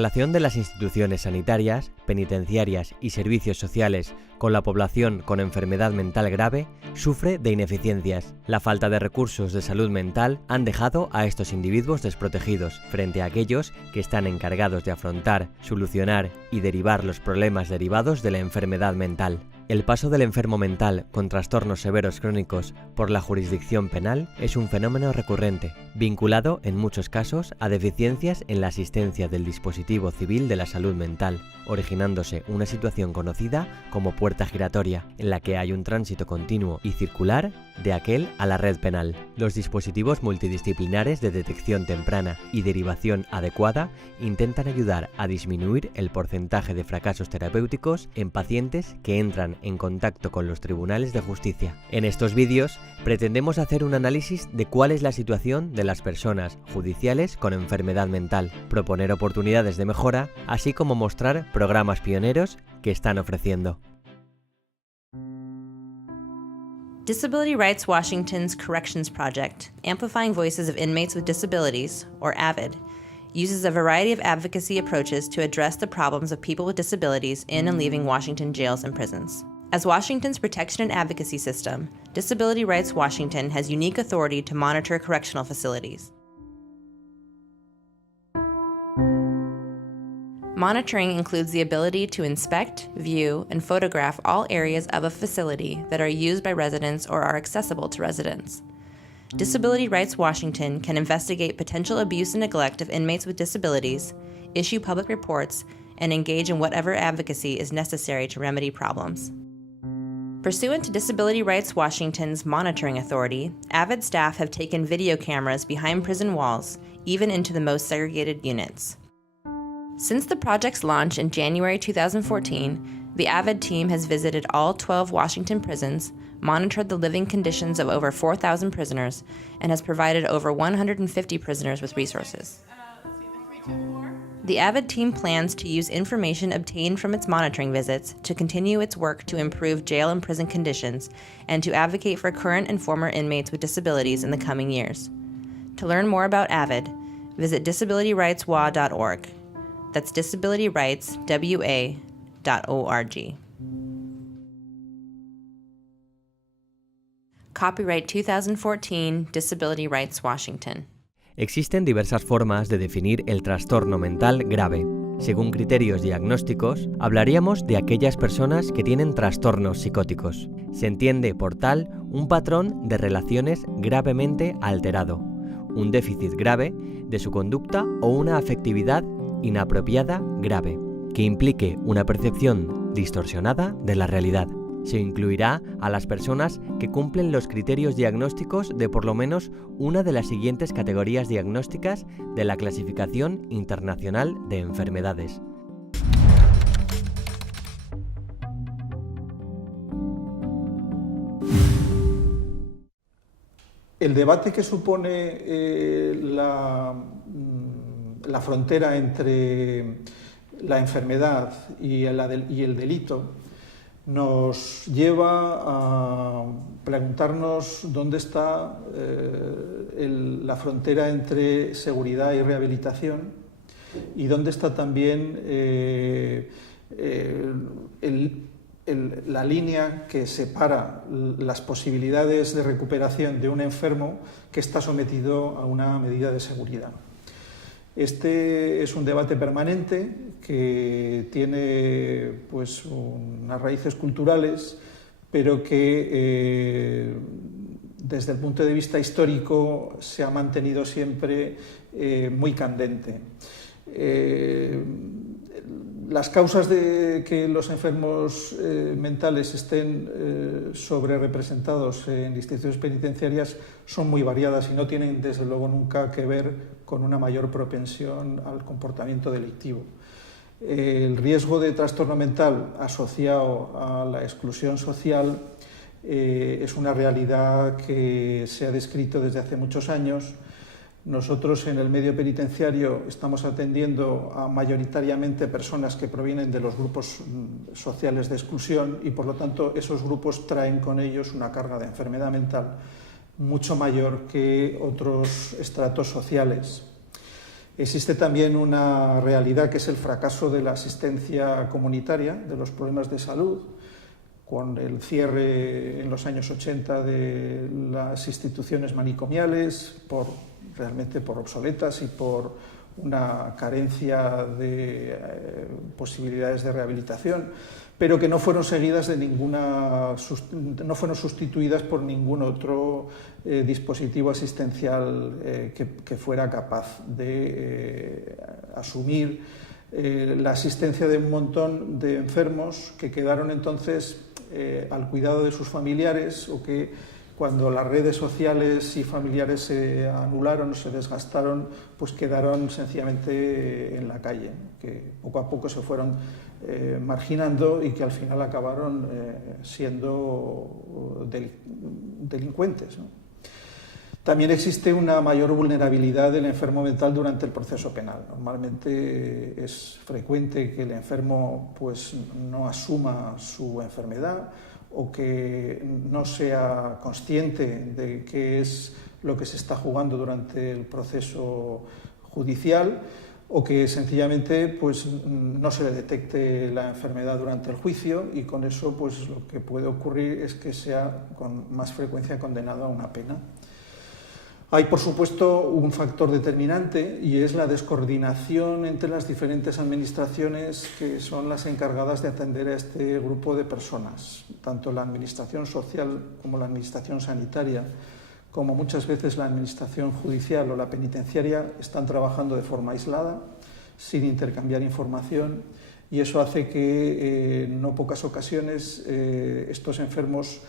relación de las instituciones sanitarias, penitenciarias y servicios sociales con la población con enfermedad mental grave sufre de ineficiencias. La falta de recursos de salud mental han dejado a estos individuos desprotegidos frente a aquellos que están encargados de afrontar, solucionar y derivar los problemas derivados de la enfermedad mental. El paso del enfermo mental con trastornos severos crónicos por la jurisdicción penal es un fenómeno recurrente, vinculado en muchos casos a deficiencias en la asistencia del dispositivo civil de la salud mental, originándose una situación conocida como puerta giratoria, en la que hay un tránsito continuo y circular de aquel a la red penal. Los dispositivos multidisciplinares de detección temprana y derivación adecuada intentan ayudar a disminuir el porcentaje de fracasos terapéuticos en pacientes que entran en contacto con los tribunales de justicia. En estos vídeos pretendemos hacer un análisis de cuál es la situación de las personas judiciales con enfermedad mental, proponer oportunidades de mejora, así como mostrar programas pioneros que están ofreciendo. Disability Rights Washington's Corrections Project, Amplifying Voices of Inmates with Disabilities, or AVID, uses a variety of advocacy approaches to address the problems of people with disabilities in and leaving Washington jails and prisons. As Washington's protection and advocacy system, Disability Rights Washington has unique authority to monitor correctional facilities. Monitoring includes the ability to inspect, view, and photograph all areas of a facility that are used by residents or are accessible to residents. Disability Rights Washington can investigate potential abuse and neglect of inmates with disabilities, issue public reports, and engage in whatever advocacy is necessary to remedy problems. Pursuant to Disability Rights Washington's monitoring authority, AVID staff have taken video cameras behind prison walls, even into the most segregated units. Since the project's launch in January 2014, the AVID team has visited all 12 Washington prisons, monitored the living conditions of over 4,000 prisoners, and has provided over 150 prisoners with resources. The AVID team plans to use information obtained from its monitoring visits to continue its work to improve jail and prison conditions and to advocate for current and former inmates with disabilities in the coming years. To learn more about AVID, visit disabilityrightswa.org. That's disabilityrightswa.org. Copyright 2014, Disability Rights Washington. Existen diversas formas de definir el trastorno mental grave. Según criterios diagnósticos, hablaríamos de aquellas personas que tienen trastornos psicóticos. Se entiende por tal un patrón de relaciones gravemente alterado, un déficit grave de su conducta o una afectividad inapropiada grave, que implique una percepción distorsionada de la realidad. Se incluirá a las personas que cumplen los criterios diagnósticos de por lo menos una de las siguientes categorías diagnósticas de la Clasificación Internacional de Enfermedades. El debate que supone la frontera entre la enfermedad y el delito nos lleva a preguntarnos dónde está la frontera entre seguridad y rehabilitación y dónde está también la línea que separa las posibilidades de recuperación de un enfermo que está sometido a una medida de seguridad. Este es un debate permanente que tiene pues, unas raíces culturales, pero que desde el punto de vista histórico se ha mantenido siempre muy candente. Las causas de que los enfermos mentales estén sobrerepresentados en instituciones penitenciarias son muy variadas y no tienen desde luego nunca que ver con una mayor propensión al comportamiento delictivo. El riesgo de trastorno mental asociado a la exclusión social es una realidad que se ha descrito desde hace muchos años. Nosotros en el medio penitenciario estamos atendiendo a mayoritariamente personas que provienen de los grupos sociales de exclusión y por lo tanto esos grupos traen con ellos una carga de enfermedad mental mucho mayor que otros estratos sociales. Existe también una realidad que es el fracaso de la asistencia comunitaria, de los problemas de salud, con el cierre en los años 80 de las instituciones manicomiales, realmente por obsoletas y por una carencia de posibilidades de rehabilitación, pero que no fueron seguidas no fueron sustituidas por ningún otro dispositivo asistencial que fuera capaz de asumir la asistencia de un montón de enfermos que quedaron entonces al cuidado de sus familiares, o que cuando las redes sociales y familiares se anularon o se desgastaron, pues quedaron sencillamente en la calle, que poco a poco se fueron marginando y que al final acabaron siendo delincuentes, ¿no? También existe una mayor vulnerabilidad del enfermo mental durante el proceso penal. Normalmente es frecuente que el enfermo pues, no asuma su enfermedad, o que no sea consciente de qué es lo que se está jugando durante el proceso judicial, o que sencillamente pues, no se le detecte la enfermedad durante el juicio, y con eso pues, lo que puede ocurrir es que sea con más frecuencia condenado a una pena. Hay, por supuesto, un factor determinante, y es la descoordinación entre las diferentes administraciones que son las encargadas de atender a este grupo de personas. Tanto la administración social como la administración sanitaria, como muchas veces la administración judicial o la penitenciaria, están trabajando de forma aislada, sin intercambiar información, y eso hace que en no pocas ocasiones estos enfermos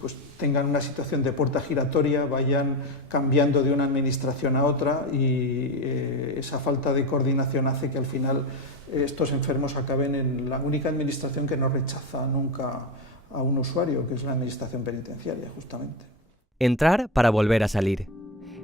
pues tengan una situación de puerta giratoria, vayan cambiando de una administración a otra, y esa falta de coordinación hace que al final estos enfermos acaben en la única administración que no rechaza nunca a un usuario, que es la administración penitenciaria, justamente. Entrar para volver a salir.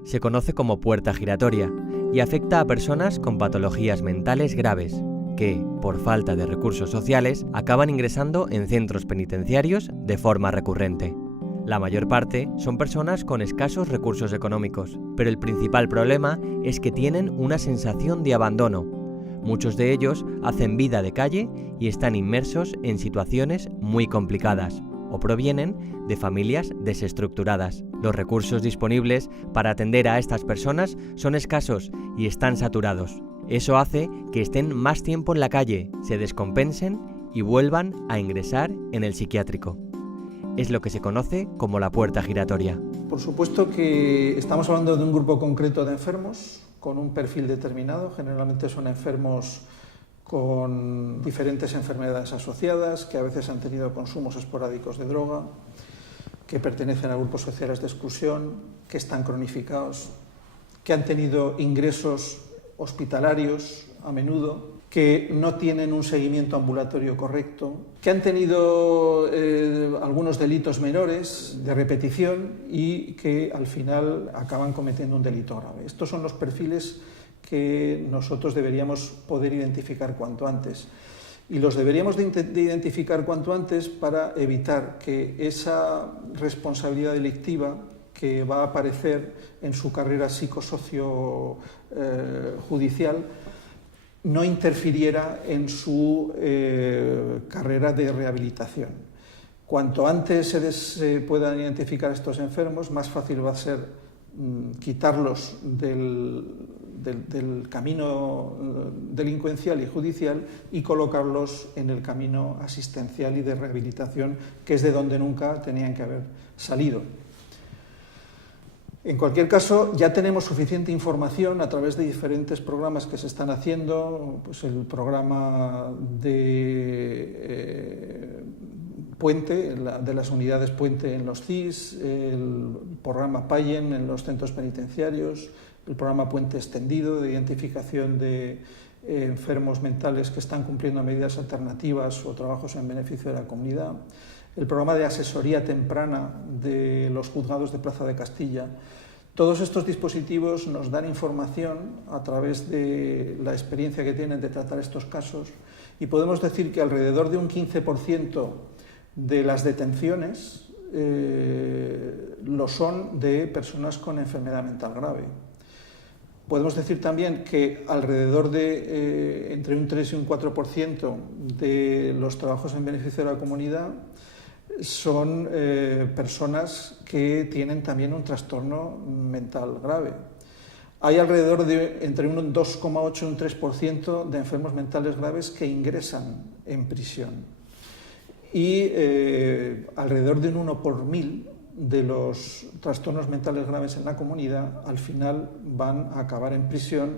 Se conoce como puerta giratoria y afecta a personas con patologías mentales graves, que, por falta de recursos sociales, acaban ingresando en centros penitenciarios de forma recurrente. La mayor parte son personas con escasos recursos económicos, pero el principal problema es que tienen una sensación de abandono. Muchos de ellos hacen vida de calle y están inmersos en situaciones muy complicadas, o provienen de familias desestructuradas. Los recursos disponibles para atender a estas personas son escasos y están saturados. Eso hace que estén más tiempo en la calle, se descompensen y vuelvan a ingresar en el psiquiátrico. Es lo que se conoce como la puerta giratoria. Por supuesto que estamos hablando de un grupo concreto de enfermos con un perfil determinado. Generalmente son enfermos con diferentes enfermedades asociadas, que a veces han tenido consumos esporádicos de droga, que pertenecen a grupos sociales de exclusión, que están cronificados, que han tenido ingresos hospitalarios a menudo, que no tienen un seguimiento ambulatorio correcto, que han tenido algunos delitos menores de repetición y que al final acaban cometiendo un delito grave. Estos son los perfiles que nosotros deberíamos poder identificar cuanto antes. Y los deberíamos de identificar cuanto antes para evitar que esa responsabilidad delictiva que va a aparecer en su carrera psicosocio judicial no interfiriera en su carrera de rehabilitación. Cuanto antes se puedan identificar estos enfermos, más fácil va a ser quitarlos del camino delincuencial y judicial y colocarlos en el camino asistencial y de rehabilitación, que es de donde nunca tenían que haber salido. En cualquier caso, ya tenemos suficiente información a través de diferentes programas que se están haciendo, pues el programa de Puente, de las unidades Puente en los CIS, el programa PAYEN en los centros penitenciarios, el programa Puente Extendido de identificación de enfermos mentales que están cumpliendo medidas alternativas o trabajos en beneficio de la comunidad, el programa de asesoría temprana de los juzgados de Plaza de Castilla. Todos estos dispositivos nos dan información a través de la experiencia que tienen de tratar estos casos, y podemos decir que alrededor de un 15% de las detenciones lo son de personas con enfermedad mental grave. Podemos decir también que alrededor de entre un 3 y un 4% de los trabajos en beneficio de la comunidad son personas que tienen también un trastorno mental grave. Hay alrededor de entre un 2,8 y un 3% de enfermos mentales graves que ingresan en prisión. Y alrededor de un 1 por 1000 de los trastornos mentales graves en la comunidad al final van a acabar en prisión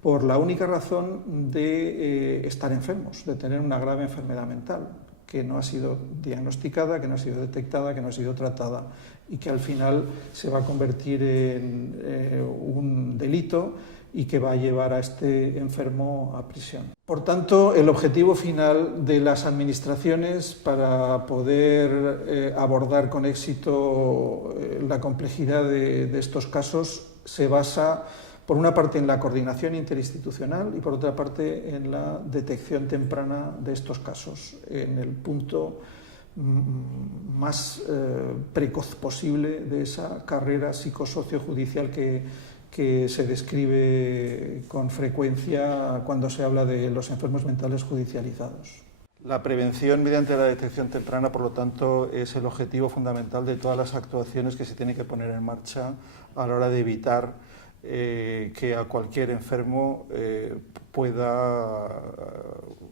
por la única razón de estar enfermos, de tener una grave enfermedad mental que no ha sido diagnosticada, que no ha sido detectada, que no ha sido tratada y que al final se va a convertir en un delito y que va a llevar a este enfermo a prisión. Por tanto, el objetivo final de las administraciones para poder abordar con éxito la complejidad de estos casos se basa, por una parte, en la coordinación interinstitucional y, por otra parte, en la detección temprana de estos casos, en el punto más precoz posible de esa carrera psicosociojudicial que se describe con frecuencia cuando se habla de los enfermos mentales judicializados. La prevención mediante la detección temprana, por lo tanto, es el objetivo fundamental de todas las actuaciones que se tienen que poner en marcha a la hora de evitar que a cualquier enfermo pueda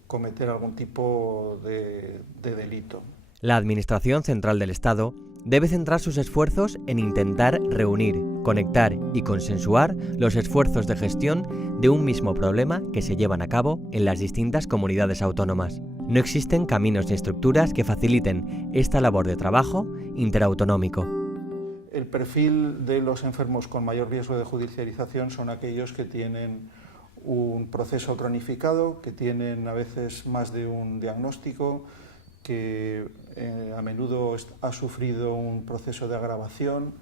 cometer algún tipo de delito. La Administración Central del Estado debe centrar sus esfuerzos en intentar reunir, conectar y consensuar los esfuerzos de gestión de un mismo problema que se llevan a cabo en las distintas comunidades autónomas. No existen caminos ni estructuras que faciliten esta labor de trabajo interautonómico. El perfil de los enfermos con mayor riesgo de judicialización son aquellos que tienen un proceso cronificado, que tienen a veces más de un diagnóstico, que a menudo ha sufrido un proceso de agravación,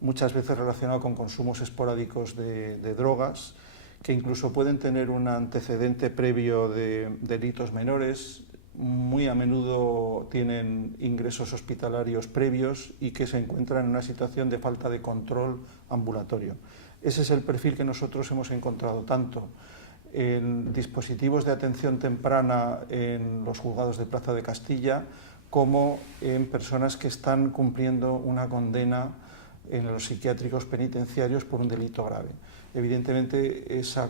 muchas veces relacionado con consumos esporádicos de drogas, que incluso pueden tener un antecedente previo de delitos menores, muy a menudo tienen ingresos hospitalarios previos y que se encuentran en una situación de falta de control ambulatorio. Ese es el perfil que nosotros hemos encontrado tanto en dispositivos de atención temprana en los juzgados de Plaza de Castilla como en personas que están cumpliendo una condena en los psiquiátricos penitenciarios por un delito grave. Evidentemente, esa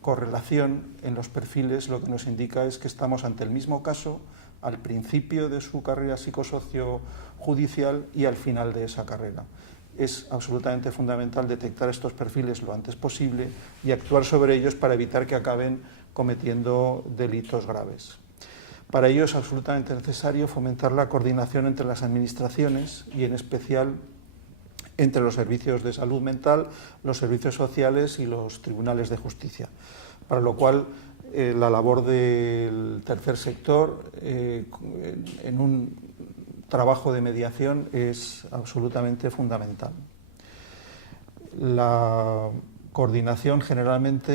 correlación en los perfiles lo que nos indica es que estamos ante el mismo caso al principio de su carrera psicosociojudicial y al final de esa carrera. Es absolutamente fundamental detectar estos perfiles lo antes posible y actuar sobre ellos para evitar que acaben cometiendo delitos graves. Para ello es absolutamente necesario fomentar la coordinación entre las administraciones y en especial entre los servicios de salud mental, los servicios sociales y los tribunales de justicia, para lo cual la labor del tercer sector en un trabajo de mediación es absolutamente fundamental. La coordinación generalmente,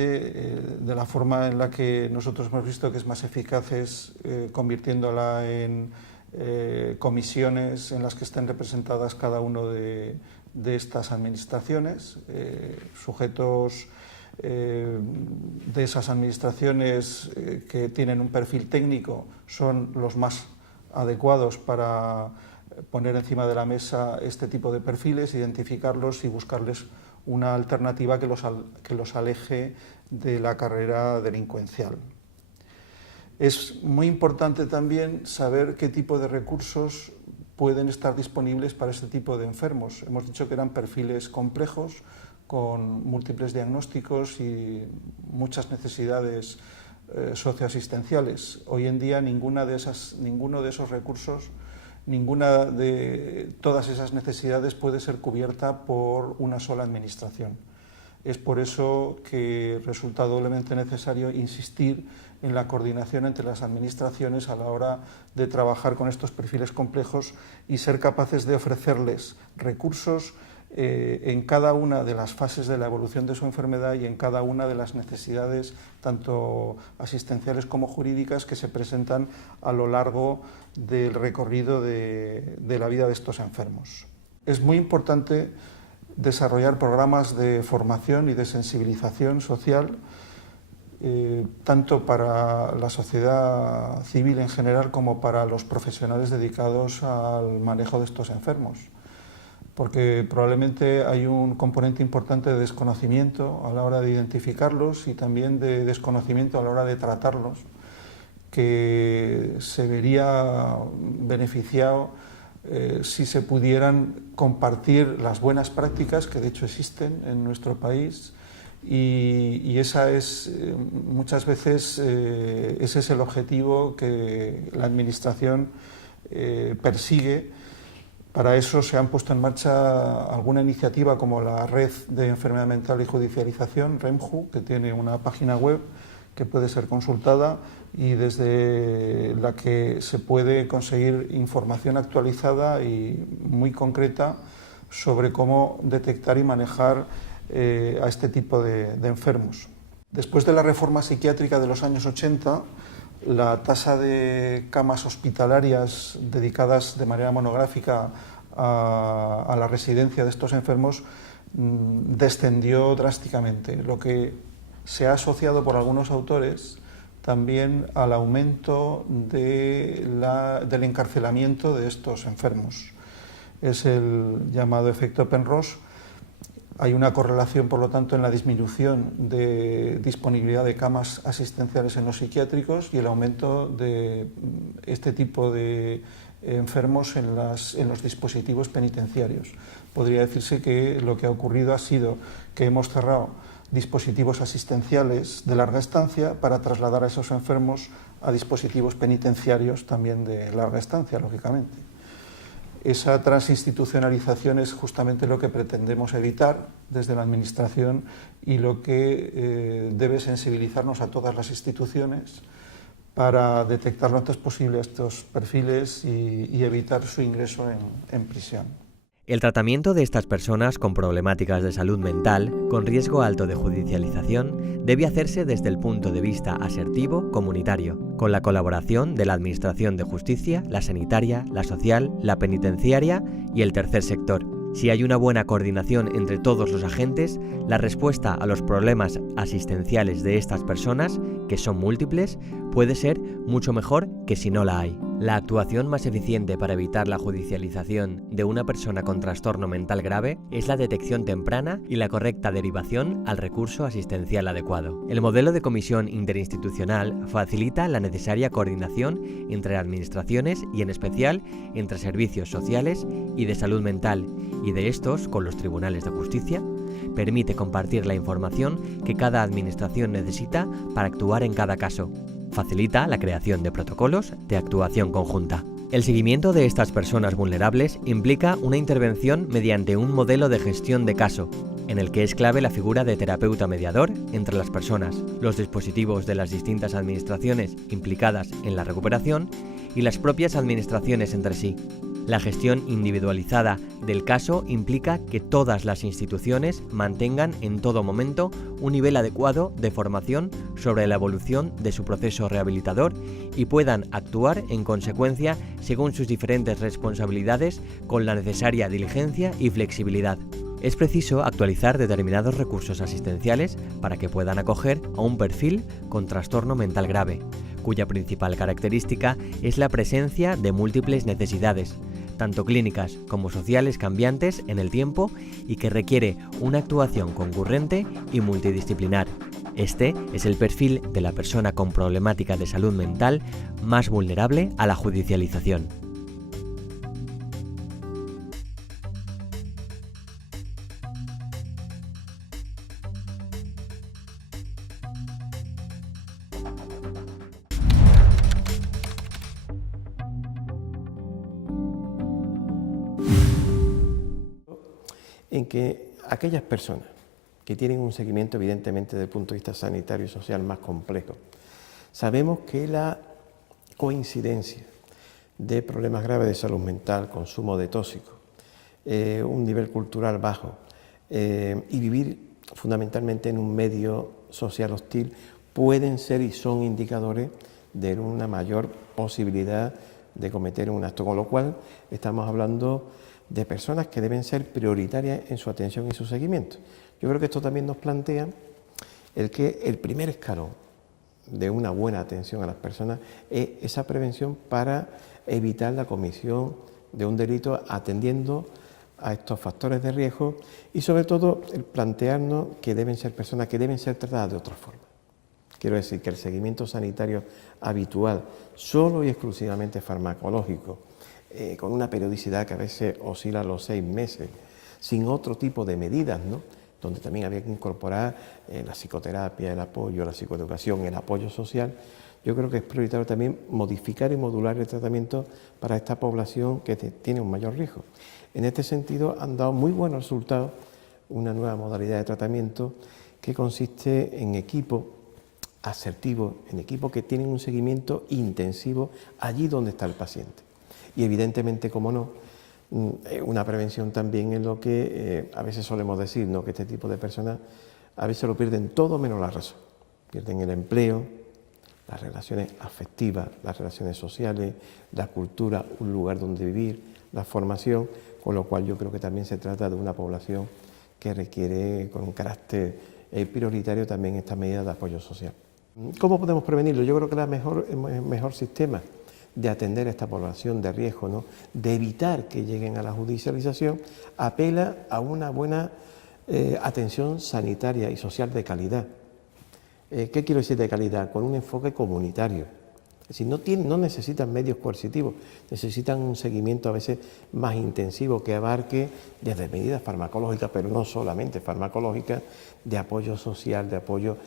de la forma en la que nosotros hemos visto que es más eficaz, es convirtiéndola en comisiones en las que estén representadas cada uno de estas administraciones, sujetos de esas administraciones que tienen un perfil técnico son los más adecuados para poner encima de la mesa este tipo de perfiles, identificarlos y buscarles una alternativa que los aleje de la carrera delincuencial. Es muy importante también saber qué tipo de recursos pueden estar disponibles para este tipo de enfermos. Hemos dicho que eran perfiles complejos, con múltiples diagnósticos y muchas necesidades socioasistenciales. Hoy en día ninguno de esos recursos, ninguna de todas esas necesidades puede ser cubierta por una sola administración. Es por eso que resulta doblemente necesario insistir en la coordinación entre las administraciones a la hora de trabajar con estos perfiles complejos y ser capaces de ofrecerles recursos en cada una de las fases de la evolución de su enfermedad y en cada una de las necesidades, tanto asistenciales como jurídicas, que se presentan a lo largo del recorrido de la vida de estos enfermos. Es muy importante desarrollar programas de formación y de sensibilización social, tanto para la sociedad civil en general como para los profesionales dedicados al manejo de estos enfermos. Porque probablemente hay un componente importante de desconocimiento a la hora de identificarlos y también de desconocimiento a la hora de tratarlos, que se vería beneficiado si se pudieran compartir las buenas prácticas que de hecho existen en nuestro país, y esa es muchas veces ese es el objetivo que la Administración persigue. Para eso se han puesto en marcha alguna iniciativa como la Red de Enfermedad Mental y Judicialización, REMJU, que tiene una página web que puede ser consultada y desde la que se puede conseguir información actualizada y muy concreta sobre cómo detectar y manejar a este tipo de enfermos. Después de la reforma psiquiátrica de los años 80, la tasa de camas hospitalarias dedicadas de manera monográfica a la residencia de estos enfermos descendió drásticamente, lo que se ha asociado por algunos autores también al aumento del encarcelamiento de estos enfermos. Es el llamado efecto Penrose. Hay una correlación, por lo tanto, en la disminución de disponibilidad de camas asistenciales en los psiquiátricos y el aumento de este tipo de enfermos en los dispositivos penitenciarios. Podría decirse que lo que ha ocurrido ha sido que hemos cerrado dispositivos asistenciales de larga estancia para trasladar a esos enfermos a dispositivos penitenciarios también de larga estancia, lógicamente. Esa transinstitucionalización es justamente lo que pretendemos evitar desde la Administración y lo que debe sensibilizarnos a todas las instituciones para detectar lo antes posible estos perfiles y evitar su ingreso en prisión. El tratamiento de estas personas con problemáticas de salud mental, con riesgo alto de judicialización, debe hacerse desde el punto de vista asertivo comunitario, con la colaboración de la Administración de Justicia, la sanitaria, la social, la penitenciaria y el tercer sector. Si hay una buena coordinación entre todos los agentes, la respuesta a los problemas asistenciales de estas personas, que son múltiples, puede ser mucho mejor que si no la hay. La actuación más eficiente para evitar la judicialización de una persona con trastorno mental grave es la detección temprana y la correcta derivación al recurso asistencial adecuado. El modelo de comisión interinstitucional facilita la necesaria coordinación entre administraciones y en especial entre servicios sociales y de salud mental, y de estos con los tribunales de justicia. Permite compartir la información que cada administración necesita para actuar en cada caso. Facilita la creación de protocolos de actuación conjunta. El seguimiento de estas personas vulnerables implica una intervención mediante un modelo de gestión de caso, en el que es clave la figura de terapeuta mediador entre las personas, los dispositivos de las distintas administraciones implicadas en la recuperación y las propias administraciones entre sí. La gestión individualizada del caso implica que todas las instituciones mantengan en todo momento un nivel adecuado de formación sobre la evolución de su proceso rehabilitador y puedan actuar en consecuencia según sus diferentes responsabilidades con la necesaria diligencia y flexibilidad. Es preciso actualizar determinados recursos asistenciales para que puedan acoger a un perfil con trastorno mental grave, cuya principal característica es la presencia de múltiples necesidades, tanto clínicas como sociales cambiantes en el tiempo y que requiere una actuación concurrente y multidisciplinar. Este es el perfil de la persona con problemática de salud mental más vulnerable a la judicialización. En que aquellas personas que tienen un seguimiento evidentemente desde el punto de vista sanitario y social más complejo, sabemos que la coincidencia de problemas graves de salud mental, consumo de tóxicos, un nivel cultural bajo y vivir fundamentalmente en un medio social hostil pueden ser y son indicadores de una mayor posibilidad de cometer un acto, con lo cual estamos hablando de personas que deben ser prioritarias en su atención y su seguimiento. Yo creo que esto también nos plantea el que el primer escalón de una buena atención a las personas es esa prevención para evitar la comisión de un delito atendiendo a estos factores de riesgo y sobre todo el plantearnos que deben ser personas que deben ser tratadas de otra forma. Quiero decir que el seguimiento sanitario habitual, solo y exclusivamente farmacológico, con una periodicidad que a veces oscila a los 6 meses, sin otro tipo de medidas, ¿no?, donde también había que incorporar la psicoterapia, el apoyo, la psicoeducación, el apoyo social. Yo creo que es prioritario también modificar y modular el tratamiento para esta población que tiene un mayor riesgo. En este sentido, han dado muy buenos resultados una nueva modalidad de tratamiento que consiste en equipos asertivos, en equipos que tienen un seguimiento intensivo allí donde está el paciente. Y evidentemente, como no, una prevención también en lo que a veces solemos decir, ¿no?, que este tipo de personas a veces lo pierden todo menos la razón. Pierden el empleo, las relaciones afectivas, las relaciones sociales, la cultura, un lugar donde vivir, la formación, con lo cual yo creo que también se trata de una población que requiere con un carácter prioritario también esta medida de apoyo social. ¿Cómo podemos prevenirlo? Yo creo que el mejor sistema de atender a esta población de riesgo, ¿no?, de evitar que lleguen a la judicialización, apela a una buena atención sanitaria y social de calidad. ¿Qué quiero decir de calidad? Con un enfoque comunitario. Es decir, no necesitan medios coercitivos, necesitan un seguimiento a veces más intensivo que abarque desde medidas farmacológicas, pero no solamente farmacológicas, de apoyo social, de apoyo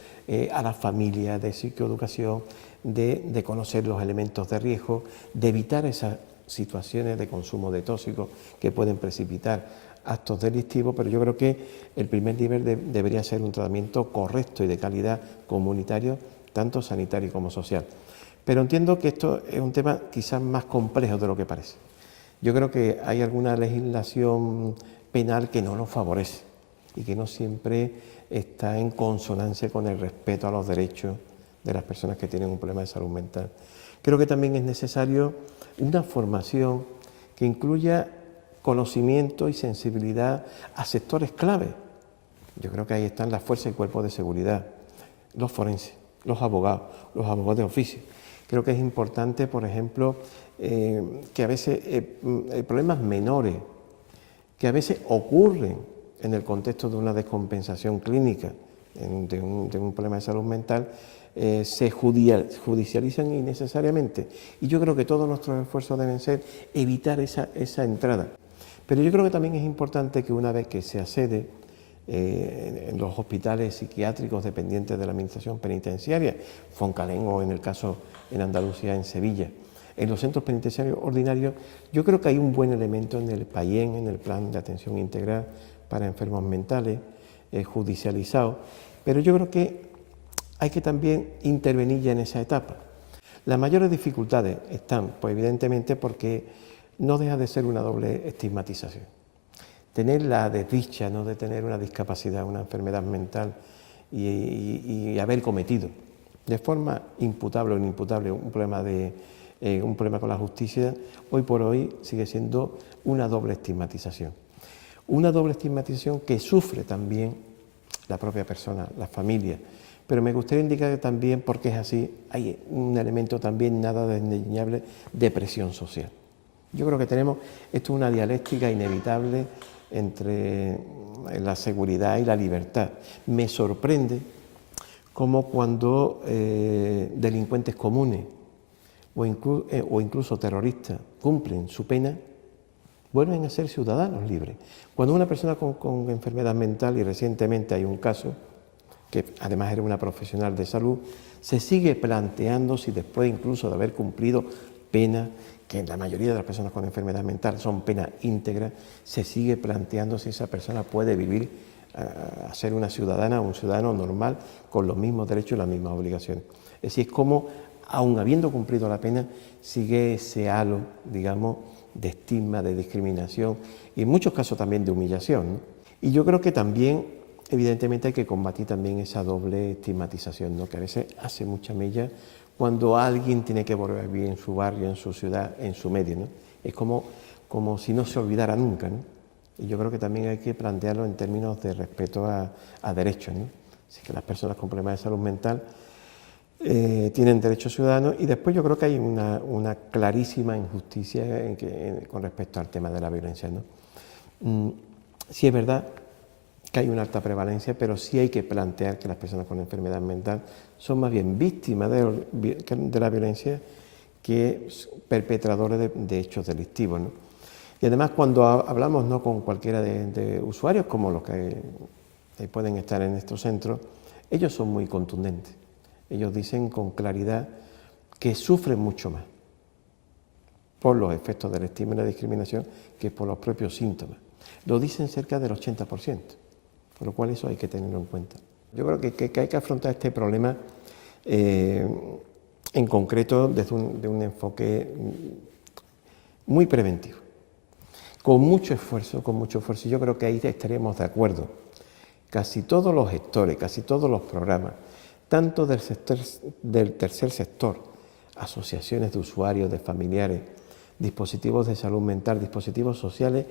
a las familias, de psicoeducación, de conocer los elementos de riesgo, de evitar esas situaciones de consumo de tóxicos que pueden precipitar actos delictivos, pero yo creo que el primer nivel debería ser un tratamiento correcto y de calidad comunitario, tanto sanitario como social. Pero entiendo que esto es un tema quizás más complejo de lo que parece. Yo creo que hay alguna legislación penal que no lo favorece y que no siempre está en consonancia con el respeto a los derechos de las personas que tienen un problema de salud mental. Creo que también es necesario una formación que incluya conocimiento y sensibilidad a sectores clave. Yo creo que ahí están las fuerzas y cuerpos de seguridad, los forenses, los abogados de oficio. Creo que es importante, por ejemplo, que a veces problemas menores, que a veces ocurren en el contexto de una descompensación clínica, de un problema de salud mental, se judicializan innecesariamente. Y yo creo que todos nuestros esfuerzos deben ser evitar esa entrada. Pero yo creo que también es importante que una vez que se accede en los hospitales psiquiátricos dependientes de la Administración Penitenciaria, Foncalén o en el caso en Andalucía, en Sevilla, en los centros penitenciarios ordinarios, yo creo que hay un buen elemento en el PAIEN, en el Plan de Atención Integral para Enfermos Mentales, judicializado, pero yo creo que hay que también intervenir ya en esa etapa. Las mayores dificultades están, pues evidentemente, porque no deja de ser una doble estigmatización. Tener la desdicha, ¿no?, de tener una discapacidad, una enfermedad mental y haber cometido de forma imputable o inimputable un problema con la justicia, hoy por hoy sigue siendo una doble estigmatización. Una doble estigmatización que sufre también la propia persona, la familia. Pero me gustaría indicar que también, porque es así, hay un elemento también nada desdeñable de presión social. Yo creo que tenemos, esto es una dialéctica inevitable entre la seguridad y la libertad. Me sorprende cómo cuando delincuentes comunes o incluso terroristas cumplen su pena, vuelven a ser ciudadanos libres. Cuando una persona con enfermedad mental, y recientemente hay un caso, que además era una profesional de salud, se sigue planteando si después incluso de haber cumplido pena, que en la mayoría de las personas con enfermedad mental son penas íntegras, se sigue planteando si esa persona puede vivir a ser una ciudadana o un ciudadano normal con los mismos derechos y las mismas obligaciones. Es decir, es como, aun habiendo cumplido la pena, sigue ese halo, digamos, de estigma, de discriminación y en muchos casos también de humillación, ¿no? Y yo creo que también, evidentemente, hay que combatir también esa doble estigmatización, ¿no?, que a veces hace mucha mella cuando alguien tiene que volver a vivir en su barrio, en su ciudad, en su medio, ¿no? Es como como si no se olvidara nunca, ¿no? Y yo creo que también hay que plantearlo en términos de respeto a derechos, ¿no? Así que las personas con problemas de salud mental tienen derechos ciudadanos, y después yo creo que hay una clarísima injusticia con respecto al tema de la violencia, ¿no? Sí es verdad que hay una alta prevalencia, pero sí hay que plantear que las personas con enfermedad mental son más bien víctimas de la violencia que perpetradores de hechos delictivos, ¿no? Y además, cuando hablamos no con cualquiera de usuarios, como los que pueden estar en estos centros, ellos son muy contundentes. Ellos dicen con claridad que sufren mucho más por los efectos del estigma y la discriminación que por los propios síntomas. Lo dicen cerca del 80%, por lo cual eso hay que tenerlo en cuenta. Yo creo que hay que afrontar este problema en concreto desde un enfoque muy preventivo, con mucho esfuerzo. Yo creo que ahí estaríamos de acuerdo. Casi todos los gestores, casi todos los programas, tanto del tercer sector, asociaciones de usuarios, de familiares, dispositivos de salud mental, dispositivos sociales,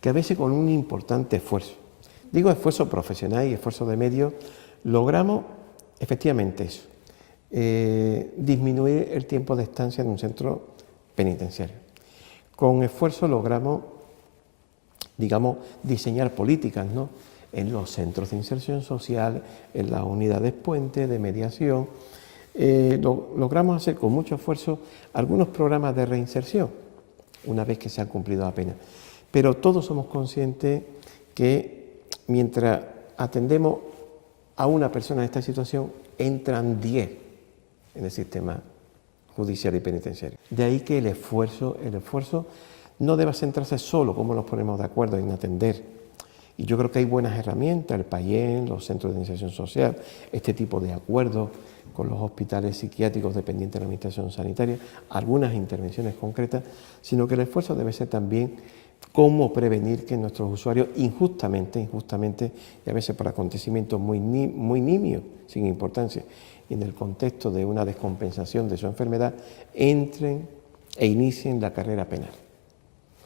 que a veces con un importante esfuerzo, digo esfuerzo profesional y esfuerzo de medios, logramos efectivamente eso, disminuir el tiempo de estancia en un centro penitenciario. Con esfuerzo logramos, digamos, diseñar políticas, ¿no?, en los centros de inserción social, en las unidades puente de mediación. Logramos hacer con mucho esfuerzo algunos programas de reinserción, una vez que se ha cumplido la pena. Pero todos somos conscientes que mientras atendemos a una persona en esta situación, entran 10 en el sistema judicial y penitenciario. De ahí que el esfuerzo no debe centrarse solo, como nos ponemos de acuerdo, en atender. Y yo creo que hay buenas herramientas, el PAIEN, los centros de inserción social, este tipo de acuerdos con los hospitales psiquiátricos dependientes de la administración sanitaria, algunas intervenciones concretas, sino que el esfuerzo debe ser también cómo prevenir que nuestros usuarios injustamente, y a veces por acontecimientos muy nimios, sin importancia, y en el contexto de una descompensación de su enfermedad, entren e inicien la carrera penal.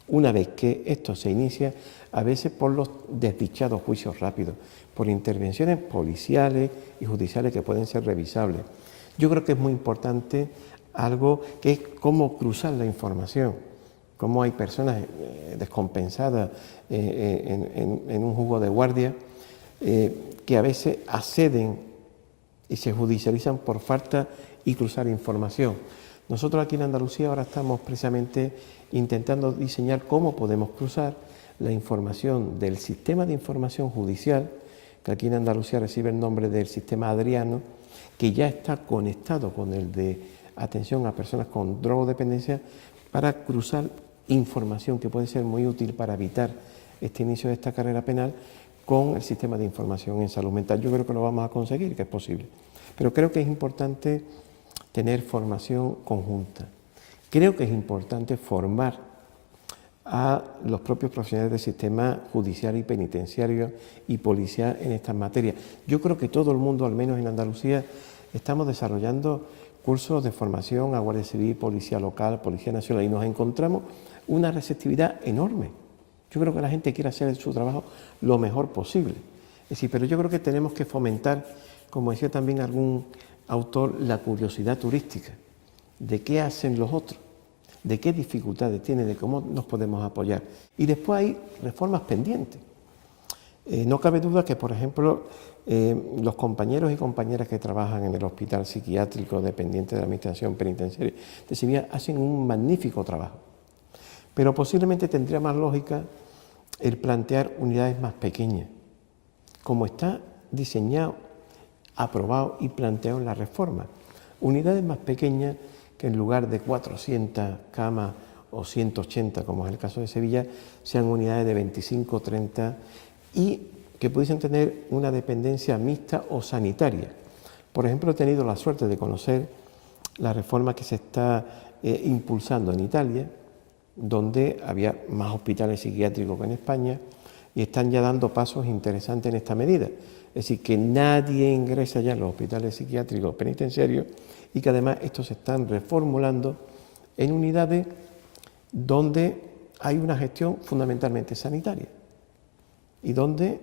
Una vez que esto se inicia, a veces por los desdichados juicios rápidos, por intervenciones policiales y judiciales que pueden ser revisables. Yo creo que es muy importante algo que es cómo cruzar la información, cómo hay personas descompensadas en un juzgo de guardia que a veces acceden y se judicializan por falta y cruzar información. Nosotros aquí en Andalucía ahora estamos precisamente intentando diseñar cómo podemos cruzar la información del sistema de información judicial, que aquí en Andalucía recibe el nombre del sistema Adriano, que ya está conectado con el de atención a personas con drogodependencia, para cruzar información que puede ser muy útil para evitar este inicio de esta carrera penal con el sistema de información en salud mental. Yo creo que lo vamos a conseguir, que es posible. Pero creo que es importante tener formación conjunta. Creo que es importante formar a los propios profesionales del sistema judicial y penitenciario y policial en estas materias. Yo creo que todo el mundo, al menos en Andalucía, estamos desarrollando cursos de formación a Guardia Civil, Policía Local, Policía Nacional, y nos encontramos una receptividad enorme. Yo creo que la gente quiere hacer su trabajo lo mejor posible. Es decir, pero yo creo que tenemos que fomentar, como decía también algún autor, la curiosidad turística, de qué hacen los otros, de qué dificultades tienen, de cómo nos podemos apoyar. Y después hay reformas pendientes. No cabe duda que, por ejemplo, los compañeros y compañeras que trabajan en el hospital psiquiátrico dependiente de la Administración Penitenciaria de Sevilla hacen un magnífico trabajo. Pero posiblemente tendría más lógica el plantear unidades más pequeñas, como está diseñado, aprobado y planteado en la reforma. Unidades más pequeñas que en lugar de 400 camas o 180, como es el caso de Sevilla, sean unidades de 25 o 30 y que pudiesen tener una dependencia mixta o sanitaria. Por ejemplo, he tenido la suerte de conocer la reforma que se está impulsando en Italia, donde había más hospitales psiquiátricos que en España, y están ya dando pasos interesantes en esta medida. Es decir, que nadie ingresa ya en los hospitales psiquiátricos penitenciarios y que además estos se están reformulando en unidades donde hay una gestión fundamentalmente sanitaria y donde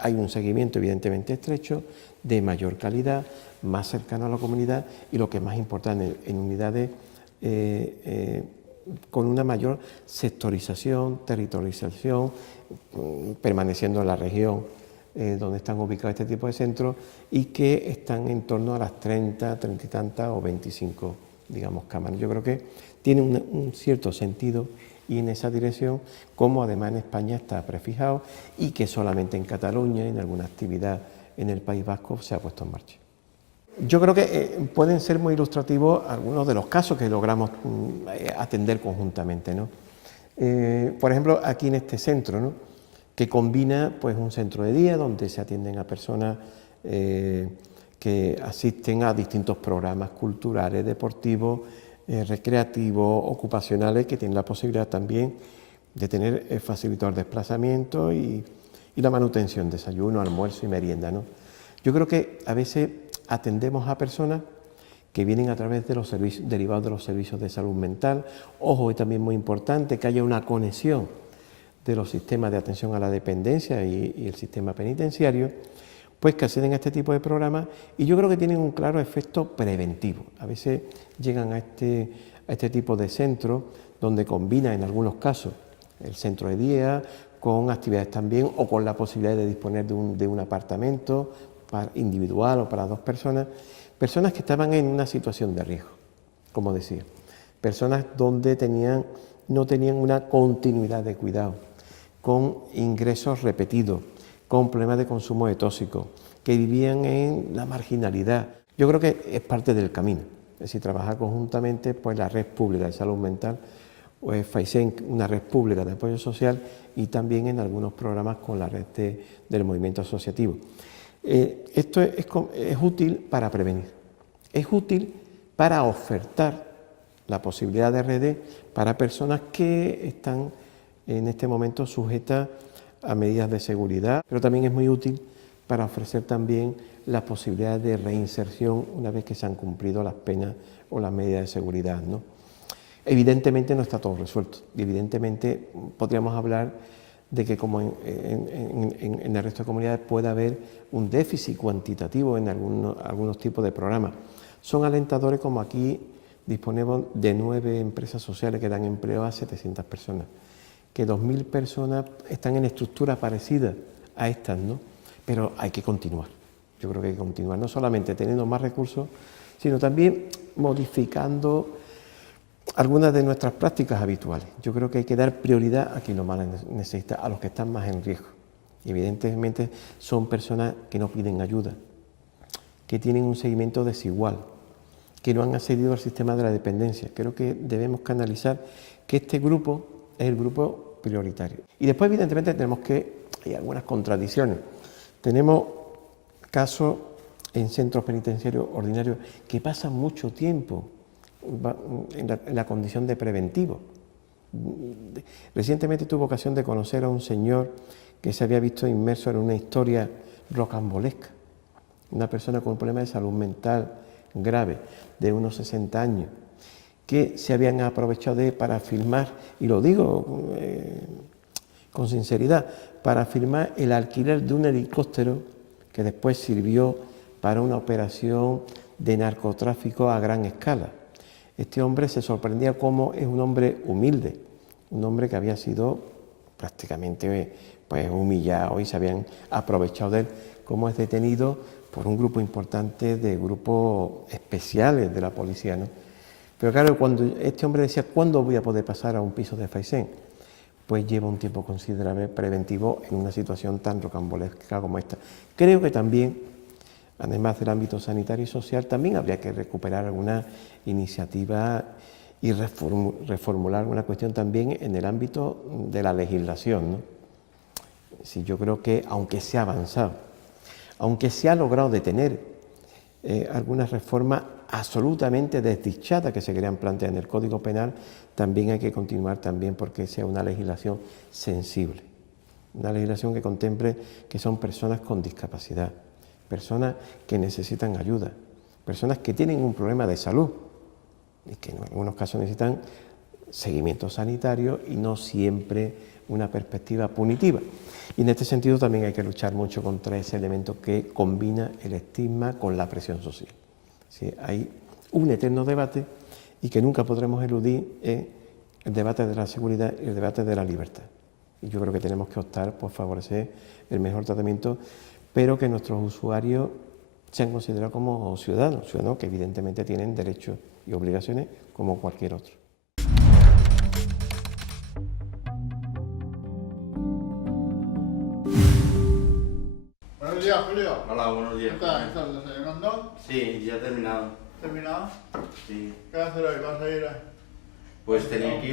hay un seguimiento evidentemente estrecho, de mayor calidad, más cercano a la comunidad y lo que es más importante, en unidades con una mayor sectorización, territorialización, permaneciendo en la región donde están ubicados este tipo de centros y que están en torno a las 30 y tantas o 25, digamos, cámaras. Yo creo que tiene un cierto sentido y en esa dirección, como además en España está prefijado y que solamente en Cataluña y en alguna actividad en el País Vasco se ha puesto en marcha. Yo creo que pueden ser muy ilustrativos algunos de los casos que logramos atender conjuntamente, ¿no? Por ejemplo, aquí en este centro, ¿no?, que combina pues, un centro de día donde se atienden a personas que asisten a distintos programas culturales, deportivos, recreativos, ocupacionales, que tienen la posibilidad también de tener facilitador de desplazamiento y la manutención, desayuno, almuerzo y merienda, ¿no? Yo creo que a veces atendemos a personas que vienen a través de los servicios derivados de los servicios de salud mental. Ojo, es también muy importante que haya una conexión de los sistemas de atención a la dependencia y el sistema penitenciario, pues que acceden a este tipo de programas y yo creo que tienen un claro efecto preventivo. A veces llegan a este tipo de centros donde combina en algunos casos el centro de día con actividades también o con la posibilidad de disponer de un apartamento individual o para dos personas, personas que estaban en una situación de riesgo, como decía, personas donde no tenían una continuidad de cuidado, con ingresos repetidos, con problemas de consumo de tóxicos, que vivían en la marginalidad. Yo creo que es parte del camino, es decir, trabajar conjuntamente pues la red pública de salud mental, pues FAISEN, una red pública de apoyo social y también en algunos programas con la red del movimiento asociativo. Esto es útil para prevenir, es útil para ofertar la posibilidad de redes para personas que están en este momento sujetas a medidas de seguridad, pero también es muy útil para ofrecer también las posibilidades de reinserción una vez que se han cumplido las penas o las medidas de seguridad, ¿no? Evidentemente no está todo resuelto y evidentemente podríamos hablar de que como en el resto de comunidades puede haber un déficit cuantitativo en algunos tipos de programas. Son alentadores como aquí disponemos de 9 empresas sociales que dan empleo a 700 personas, que 2.000 personas están en estructuras parecidas a estas, ¿no? Pero hay que continuar, yo creo que hay que continuar, no solamente teniendo más recursos, sino también modificando algunas de nuestras prácticas habituales. Yo creo que hay que dar prioridad a quien lo más necesita, a los que están más en riesgo. Y evidentemente son personas que no piden ayuda, que tienen un seguimiento desigual, que no han accedido al sistema de la dependencia. Creo que debemos canalizar que este grupo es el grupo prioritario. Y después, evidentemente, hay algunas contradicciones. Tenemos casos en centros penitenciarios ordinarios que pasan mucho tiempo en la condición de preventivo. Recientemente tuve ocasión de conocer a un señor que se había visto inmerso en una historia rocambolesca, una persona con un problema de salud mental grave, de unos 60 años, que se habían aprovechado para filmar, y lo digo con sinceridad, para filmar el alquiler de un helicóptero que después sirvió para una operación de narcotráfico a gran escala. Este hombre se sorprendía cómo es un hombre humilde, un hombre que había sido prácticamente pues, humillado y se habían aprovechado de él, cómo es detenido por un grupo importante de grupos especiales de la policía, ¿no? Pero claro, cuando este hombre decía, ¿cuándo voy a poder pasar a un piso de FAISEN? Pues lleva un tiempo considerable preventivo en una situación tan rocambolesca como esta. Creo que también, además del ámbito sanitario y social, también habría que recuperar alguna iniciativa y reformular alguna cuestión también en el ámbito de la legislación, ¿no? Sí, yo creo que aunque se ha avanzado, aunque se ha logrado detener algunas reformas absolutamente desdichadas que se querían plantear en el Código Penal, también hay que continuar también porque sea una legislación sensible, una legislación que contemple que son personas con discapacidad, personas que necesitan ayuda, personas que tienen un problema de salud y que en algunos casos necesitan seguimiento sanitario y no siempre una perspectiva punitiva. Y en este sentido también hay que luchar mucho contra ese elemento que combina el estigma con la presión social. ¿Sí? Hay un eterno debate y que nunca podremos eludir el debate de la seguridad y el debate de la libertad. Y yo creo que tenemos que optar por favorecer el mejor tratamiento, pero que nuestros usuarios sean considerados como ciudadanos que evidentemente tienen derechos y obligaciones como cualquier otro. Buenos días, Julio. Hola, buenos días. ¿Qué tal? ¿Estás desayunando? Sí, ya he terminado. ¿Terminado? Sí. ¿Qué vas a hacer hoy? ¿Vas a ir Pues tenía que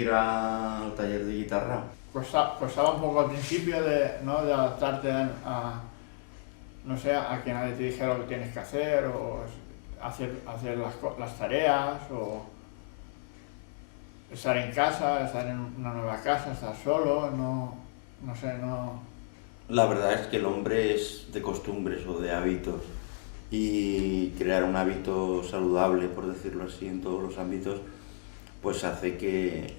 ir al taller de guitarra. Costaba un poco al principio de adaptarte a que nadie te dijera lo que tienes que hacer, o hacer las tareas, o estar en casa, estar en una nueva casa, estar solo, no. La verdad es que el hombre es de costumbres o de hábitos, y crear un hábito saludable, por decirlo así, en todos los ámbitos, pues hace que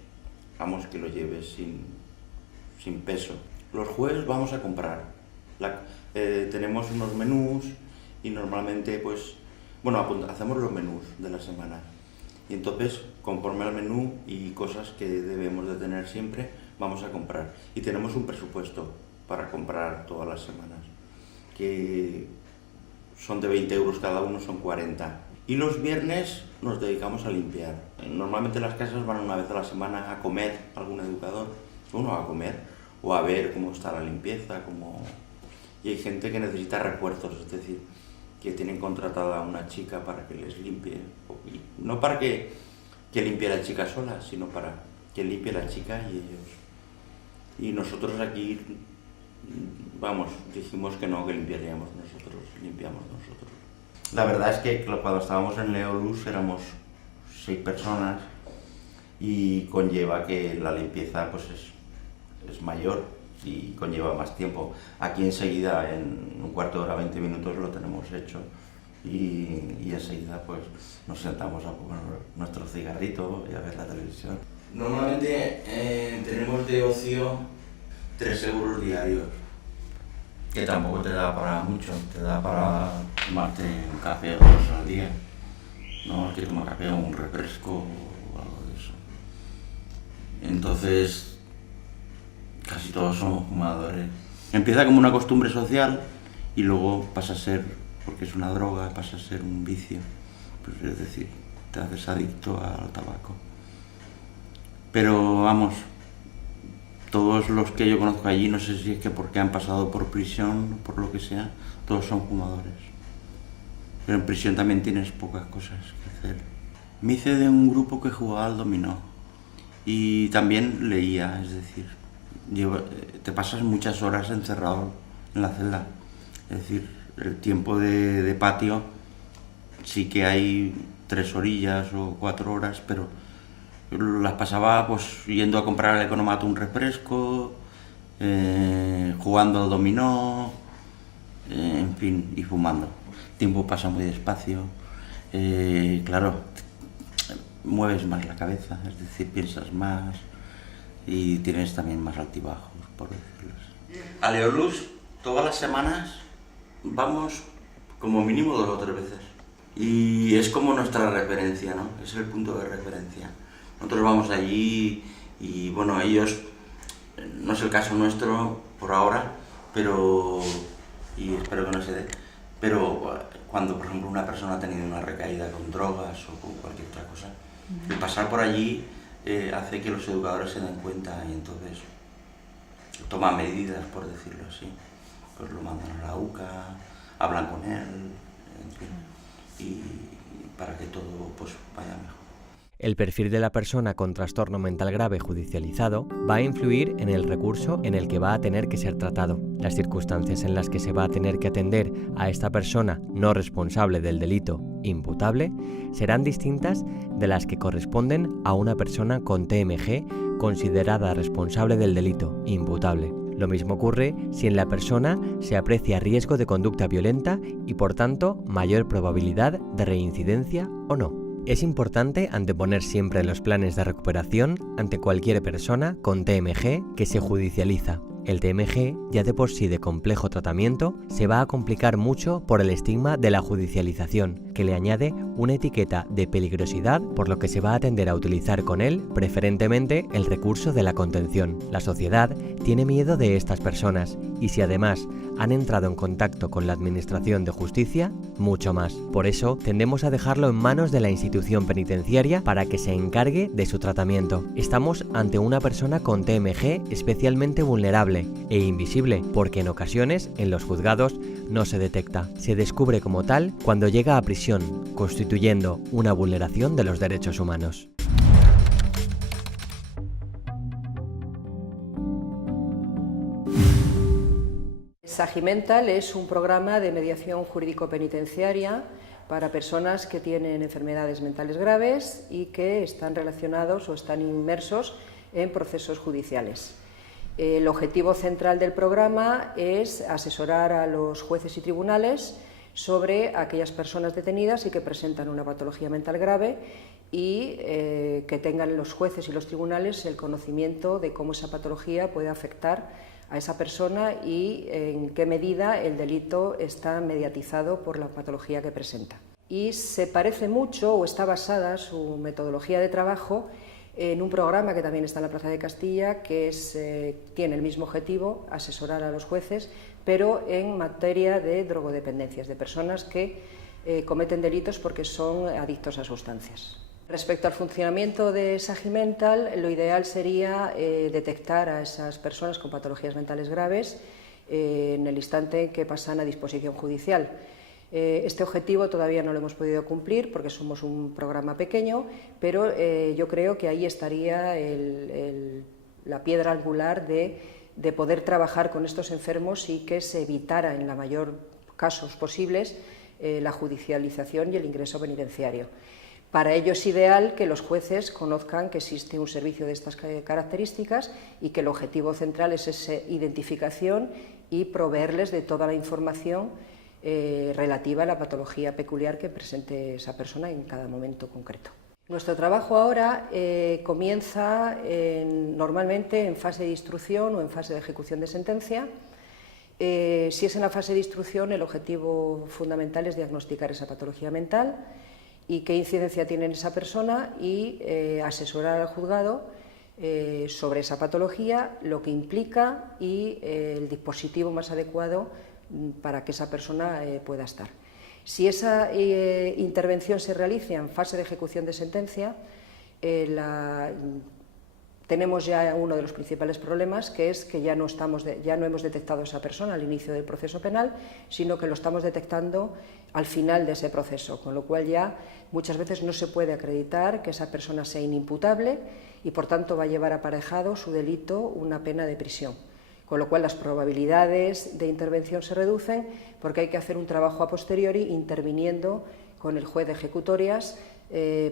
lo lleves sin peso. Los jueves vamos a comprar. Tenemos unos menús y normalmente hacemos los menús de la semana. Y entonces, conforme al menú y cosas que debemos de tener siempre, vamos a comprar. Y tenemos un presupuesto para comprar todas las semanas, que son de 20 euros cada uno, son 40. Y los viernes nos dedicamos a limpiar. Normalmente las casas van una vez a la semana a comer, algún educador, uno a comer, o a ver cómo está la limpieza, y hay gente que necesita refuerzos, es decir, que tienen contratada a una chica para que les limpie, no para que limpie la chica sola, sino para que limpie la chica y ellos. Y nosotros aquí, dijimos que no, que limpiamos nosotros. La verdad es que cuando estábamos en Leolus éramos 6 personas y conlleva que la limpieza pues es mayor y conlleva más tiempo. Aquí enseguida, en un cuarto de hora, 20 minutos lo tenemos hecho, y enseguida pues nos sentamos a comer nuestro cigarrito y a ver la televisión. Normalmente tenemos de ocio 3 euros diarios, que tampoco te da para mucho, te da para tomarte un café o 2 al día. No, el que toma café o un refresco o algo de eso. Entonces, casi todos somos fumadores. Empieza como una costumbre social y luego pasa a ser, porque es una droga, pasa a ser un vicio. Pues es decir, te haces adicto al tabaco. Pero todos los que yo conozco allí, no sé si es que porque han pasado por prisión, por lo que sea, todos son fumadores. Pero en prisión también tienes pocas cosas que hacer. Me hice de un grupo que jugaba al dominó y también leía, es decir, te pasas muchas horas encerrado en la celda. Es decir, el tiempo de patio sí que hay 3 orillas o 4 horas, pero las pasaba pues yendo a comprar al economato un refresco, jugando al dominó, en fin, y fumando. El tiempo pasa muy despacio, claro, mueves más la cabeza, es decir, piensas más y tienes también más altibajos, por decirlo así. A Leolus todas las semanas vamos como mínimo 2 o 3 veces y es como nuestra referencia, ¿no? Es el punto de referencia. Nosotros vamos allí y bueno, ellos, no es el caso nuestro por ahora, y espero que no se dé, pero cuando por ejemplo una persona ha tenido una recaída con drogas o con cualquier otra cosa, el pasar por allí hace que los educadores se den cuenta y entonces toman medidas, por decirlo así. Pues lo mandan a la UCA, hablan con él, en fin, y para que todo pues vaya mejor. El perfil de la persona con trastorno mental grave judicializado va a influir en el recurso en el que va a tener que ser tratado. Las circunstancias en las que se va a tener que atender a esta persona no responsable del delito imputable serán distintas de las que corresponden a una persona con TMG considerada responsable del delito imputable. Lo mismo ocurre si en la persona se aprecia riesgo de conducta violenta y por tanto mayor probabilidad de reincidencia o no. Es importante anteponer siempre los planes de recuperación ante cualquier persona con TMG que se judicializa. El TMG, ya de por sí de complejo tratamiento, se va a complicar mucho por el estigma de la judicialización, que le añade una etiqueta de peligrosidad, por lo que se va a tender a utilizar con él preferentemente el recurso de la contención. La sociedad tiene miedo de estas personas y si además han entrado en contacto con la Administración de Justicia, mucho más. Por eso tendemos a dejarlo en manos de la institución penitenciaria para que se encargue de su tratamiento. Estamos ante una persona con TMG especialmente vulnerable e invisible, porque en ocasiones en los juzgados no se detecta. Se descubre como tal cuando llega a prisión, constituyendo una vulneración de los derechos humanos. Sagimental es un programa de mediación jurídico-penitenciaria para personas que tienen enfermedades mentales graves y que están relacionados o están inmersos en procesos judiciales. El objetivo central del programa es asesorar a los jueces y tribunales sobre aquellas personas detenidas y que presentan una patología mental grave y que tengan los jueces y los tribunales el conocimiento de cómo esa patología puede afectar a esa persona y en qué medida el delito está mediatizado por la patología que presenta. Y se parece mucho o está basada su metodología de trabajo en un programa que también está en la Plaza de Castilla, que tiene el mismo objetivo, asesorar a los jueces, pero en materia de drogodependencias, de personas que cometen delitos porque son adictos a sustancias. Respecto al funcionamiento de Sagimental, lo ideal sería detectar a esas personas con patologías mentales graves en el instante en que pasan a disposición judicial. Este objetivo todavía no lo hemos podido cumplir porque somos un programa pequeño, pero yo creo que ahí estaría la piedra angular de poder trabajar con estos enfermos y que se evitara en la mayor casos posibles la judicialización y el ingreso penitenciario. Para ello es ideal que los jueces conozcan que existe un servicio de estas características y que el objetivo central es esa identificación y proveerles de toda la información relativa a la patología peculiar que presente esa persona en cada momento concreto. Nuestro trabajo ahora comienza normalmente en fase de instrucción o en fase de ejecución de sentencia. Si es en la fase de instrucción, el objetivo fundamental es diagnosticar esa patología mental y qué incidencia tiene en esa persona y asesorar al juzgado sobre esa patología, lo que implica y el dispositivo más adecuado para que esa persona pueda estar. Si esa intervención se realiza en fase de ejecución de sentencia, tenemos ya uno de los principales problemas, que es que ya no hemos detectado a esa persona al inicio del proceso penal, sino que lo estamos detectando al final de ese proceso, con lo cual ya muchas veces no se puede acreditar que esa persona sea inimputable y por tanto va a llevar aparejado su delito una pena de prisión, con lo cual las probabilidades de intervención se reducen porque hay que hacer un trabajo a posteriori interviniendo con el juez de ejecutorias,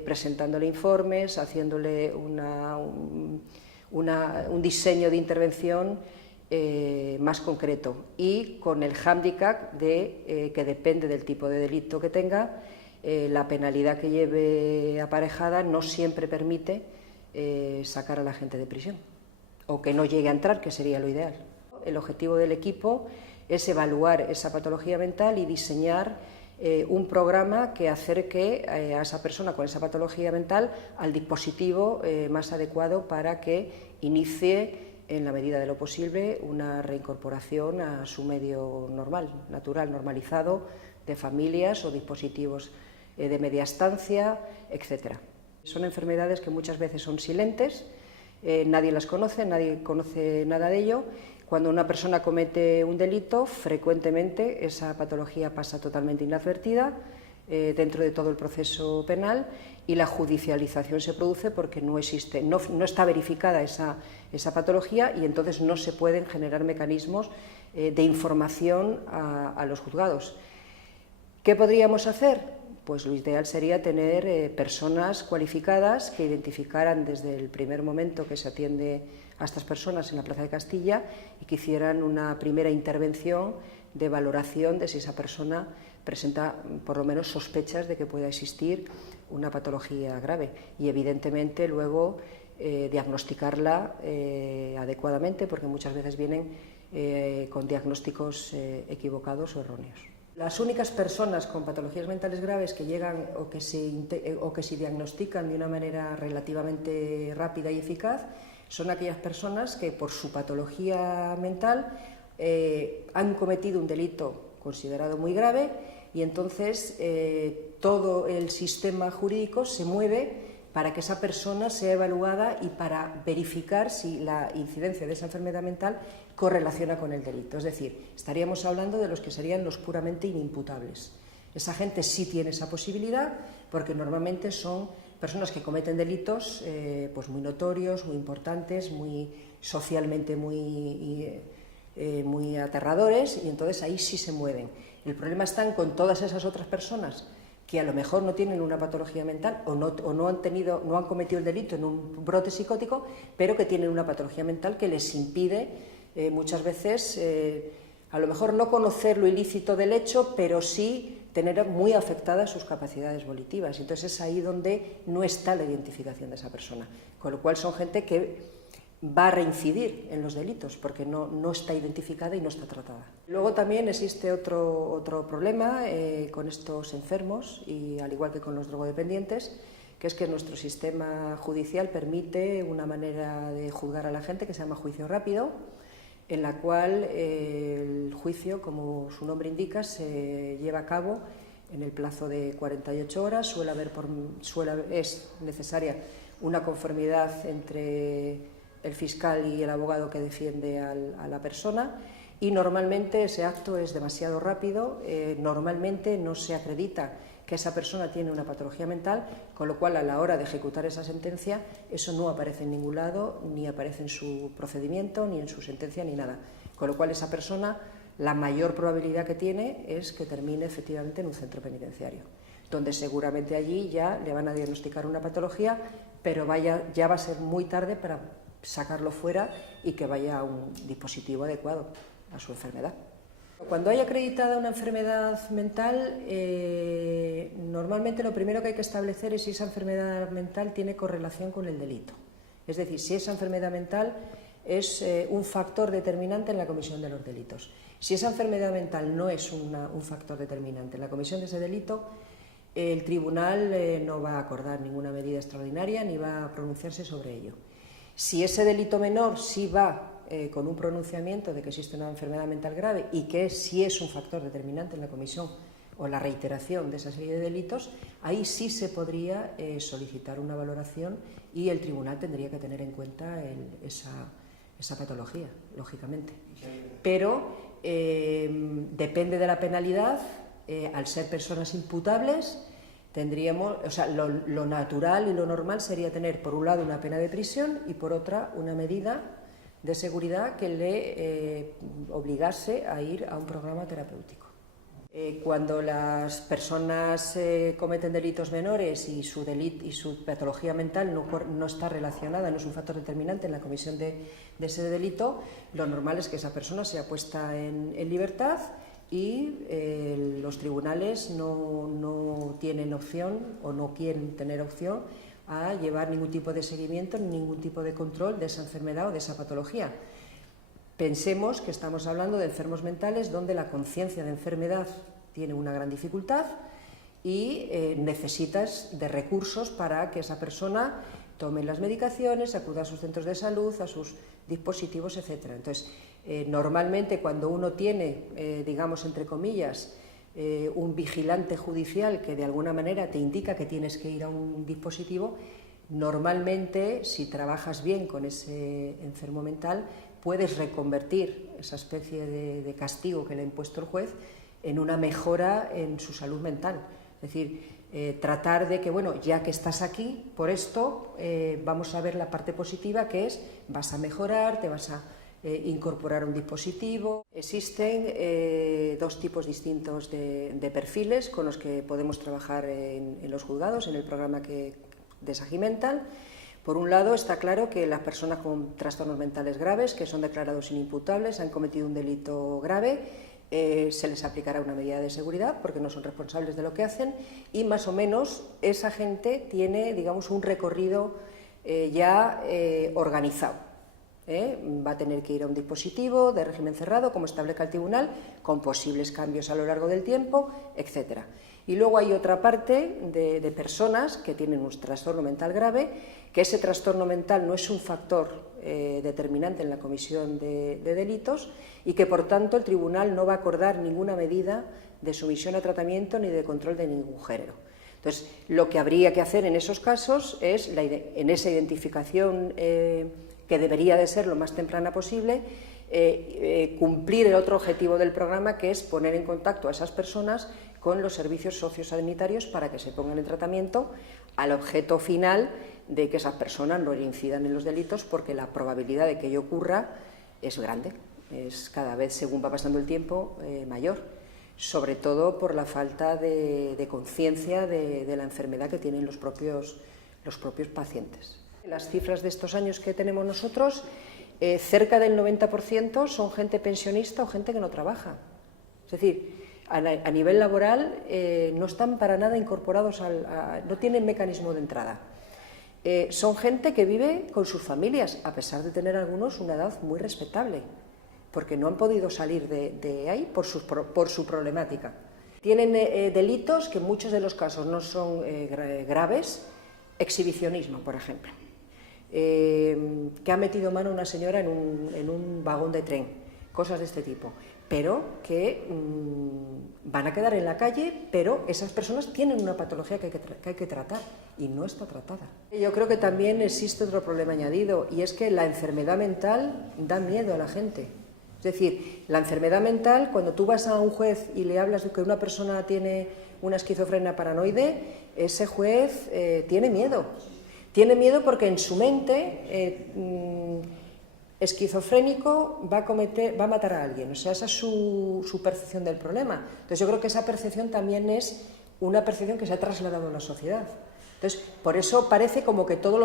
presentándole informes, haciéndole un diseño de intervención más concreto y con el hándicap de que depende del tipo de delito que tenga, la penalidad que lleve aparejada no siempre permite sacar a la gente de prisión o que no llegue a entrar, que sería lo ideal. El objetivo del equipo es evaluar esa patología mental y diseñar un programa que acerque a esa persona con esa patología mental al dispositivo más adecuado para que inicie, en la medida de lo posible, una reincorporación a su medio normal, natural, normalizado, de familias o dispositivos de media estancia, etc. Son enfermedades que muchas veces son silentes, nadie las conoce, nadie conoce nada de ello. Cuando una persona comete un delito, frecuentemente esa patología pasa totalmente inadvertida dentro de todo el proceso penal y la judicialización se produce porque no está verificada esa patología y entonces no se pueden generar mecanismos de información a los juzgados. ¿Qué podríamos hacer? Pues lo ideal sería tener personas cualificadas que identificaran desde el primer momento que se atiende a estas personas en la Plaza de Castilla y que hicieran una primera intervención de valoración de si esa persona presenta por lo menos sospechas de que pueda existir una patología grave y evidentemente luego diagnosticarla adecuadamente, porque muchas veces vienen con diagnósticos equivocados o erróneos. Las únicas personas con patologías mentales graves que llegan o que se diagnostican de una manera relativamente rápida y eficaz son aquellas personas que por su patología mental han cometido un delito considerado muy grave y entonces todo el sistema jurídico se mueve para que esa persona sea evaluada y para verificar si la incidencia de esa enfermedad mental correlaciona con el delito. Es decir, estaríamos hablando de los que serían los puramente inimputables. Esa gente sí tiene esa posibilidad porque normalmente son personas que cometen delitos pues muy notorios, muy importantes, muy socialmente muy aterradores, y entonces ahí sí se mueven. El problema está con todas esas otras personas que a lo mejor no tienen una patología mental o no han cometido el delito en un brote psicótico, pero que tienen una patología mental que les impide muchas veces a lo mejor no conocer lo ilícito del hecho, pero sí tener muy afectadas sus capacidades volitivas. Entonces es ahí donde no está la identificación de esa persona, con lo cual son gente que va a reincidir en los delitos porque no está identificada y no está tratada. Luego también existe otro problema con estos enfermos, y al igual que con los drogodependientes, que es que nuestro sistema judicial permite una manera de juzgar a la gente que se llama juicio rápido, en la cual el juicio, como su nombre indica, se lleva a cabo en el plazo de 48 horas. Es necesaria una conformidad entre el fiscal y el abogado que defiende a la persona, y normalmente ese acto es demasiado rápido, normalmente no se acredita que esa persona tiene una patología mental, con lo cual a la hora de ejecutar esa sentencia eso no aparece en ningún lado, ni aparece en su procedimiento, ni en su sentencia, ni nada, con lo cual esa persona, la mayor probabilidad que tiene es que termine efectivamente en un centro penitenciario, donde seguramente allí ya le van a diagnosticar una patología, pero ya va a ser muy tarde para sacarlo fuera y que vaya a un dispositivo adecuado a su enfermedad. Cuando hay acreditada una enfermedad mental, normalmente lo primero que hay que establecer es si esa enfermedad mental tiene correlación con el delito. Es decir, si esa enfermedad mental es un factor determinante en la comisión de los delitos. Si esa enfermedad mental no es un factor determinante en la comisión de ese delito, el tribunal no va a acordar ninguna medida extraordinaria ni va a pronunciarse sobre ello. Si ese delito menor sí va con un pronunciamiento de que existe una enfermedad mental grave y que sí es un factor determinante en la comisión o la reiteración de esa serie de delitos, ahí sí se podría solicitar una valoración y el tribunal tendría que tener en cuenta esa patología, lógicamente. Pero depende de la penalidad, al ser personas imputables, tendríamos, o sea, lo natural y lo normal sería tener por un lado una pena de prisión y por otra una medida de seguridad que le obligase a ir a un programa terapéutico. Cuando las personas cometen delitos menores y su patología mental no está relacionada, no es un factor determinante en la comisión de ese delito, lo normal es que esa persona sea puesta en libertad y los tribunales no tienen opción o no quieren tener opción a llevar ningún tipo de seguimiento ni ningún tipo de control de esa enfermedad o de esa patología. Pensemos que estamos hablando de enfermos mentales donde la conciencia de enfermedad tiene una gran dificultad y necesitas de recursos para que esa persona tome las medicaciones, acuda a sus centros de salud, a sus dispositivos, etc. Entonces, normalmente cuando uno tiene, digamos, entre comillas, un vigilante judicial que de alguna manera te indica que tienes que ir a un dispositivo, normalmente, si trabajas bien con ese enfermo mental, puedes reconvertir esa especie de castigo que le ha impuesto el juez en una mejora en su salud mental. Es decir, tratar de que, bueno, ya que estás aquí, por esto vamos a ver la parte positiva, que es vas a mejorar, te vas a incorporar un dispositivo. Existen dos tipos distintos de perfiles con los que podemos trabajar en los juzgados, en el programa de Sagimental. Por un lado, está claro que las personas con trastornos mentales graves, que son declarados inimputables, han cometido un delito grave, se les aplicará una medida de seguridad porque no son responsables de lo que hacen y más o menos esa gente tiene, digamos, un recorrido ya organizado. Va a tener que ir a un dispositivo de régimen cerrado, como establezca el tribunal, con posibles cambios a lo largo del tiempo, etc. Y luego hay otra parte de personas que tienen un trastorno mental grave, que ese trastorno mental no es un factor determinante en la comisión de delitos y que, por tanto, el tribunal no va a acordar ninguna medida de sumisión a tratamiento ni de control de ningún género. Entonces, lo que habría que hacer en esos casos es, en esa identificación que debería de ser lo más temprana posible, cumplir el otro objetivo del programa, que es poner en contacto a esas personas con los servicios sociosanitarios para que se pongan en tratamiento al objeto final de que esas personas no incidan en los delitos, porque la probabilidad de que ello ocurra es grande, es cada vez, según va pasando el tiempo, mayor, sobre todo por la falta de conciencia de la enfermedad que tienen los propios pacientes. Las cifras de estos años que tenemos nosotros, cerca del 90% son gente pensionista o gente que no trabaja. Es decir, a nivel laboral no están para nada incorporados, no tienen mecanismo de entrada. Son gente que vive con sus familias, a pesar de tener algunos una edad muy respetable, porque no han podido salir de ahí por su problemática. Tienen delitos que en muchos de los casos no son graves, exhibicionismo, por ejemplo. Que ha metido mano una señora en un vagón de tren, cosas de este tipo, pero que van a quedar en la calle, pero esas personas tienen una patología que hay que tratar y no está tratada. Yo creo que también existe otro problema añadido, y es que la enfermedad mental da miedo a la gente. Es decir, la enfermedad mental, cuando tú vas a un juez y le hablas de que una persona tiene una esquizofrenia paranoide, ese juez tiene miedo. Tiene miedo porque en su mente esquizofrénico va a matar a alguien. O sea, esa es su percepción del problema. Entonces yo creo que esa percepción también es una percepción que se ha trasladado a la sociedad. Entonces, por eso parece como que todo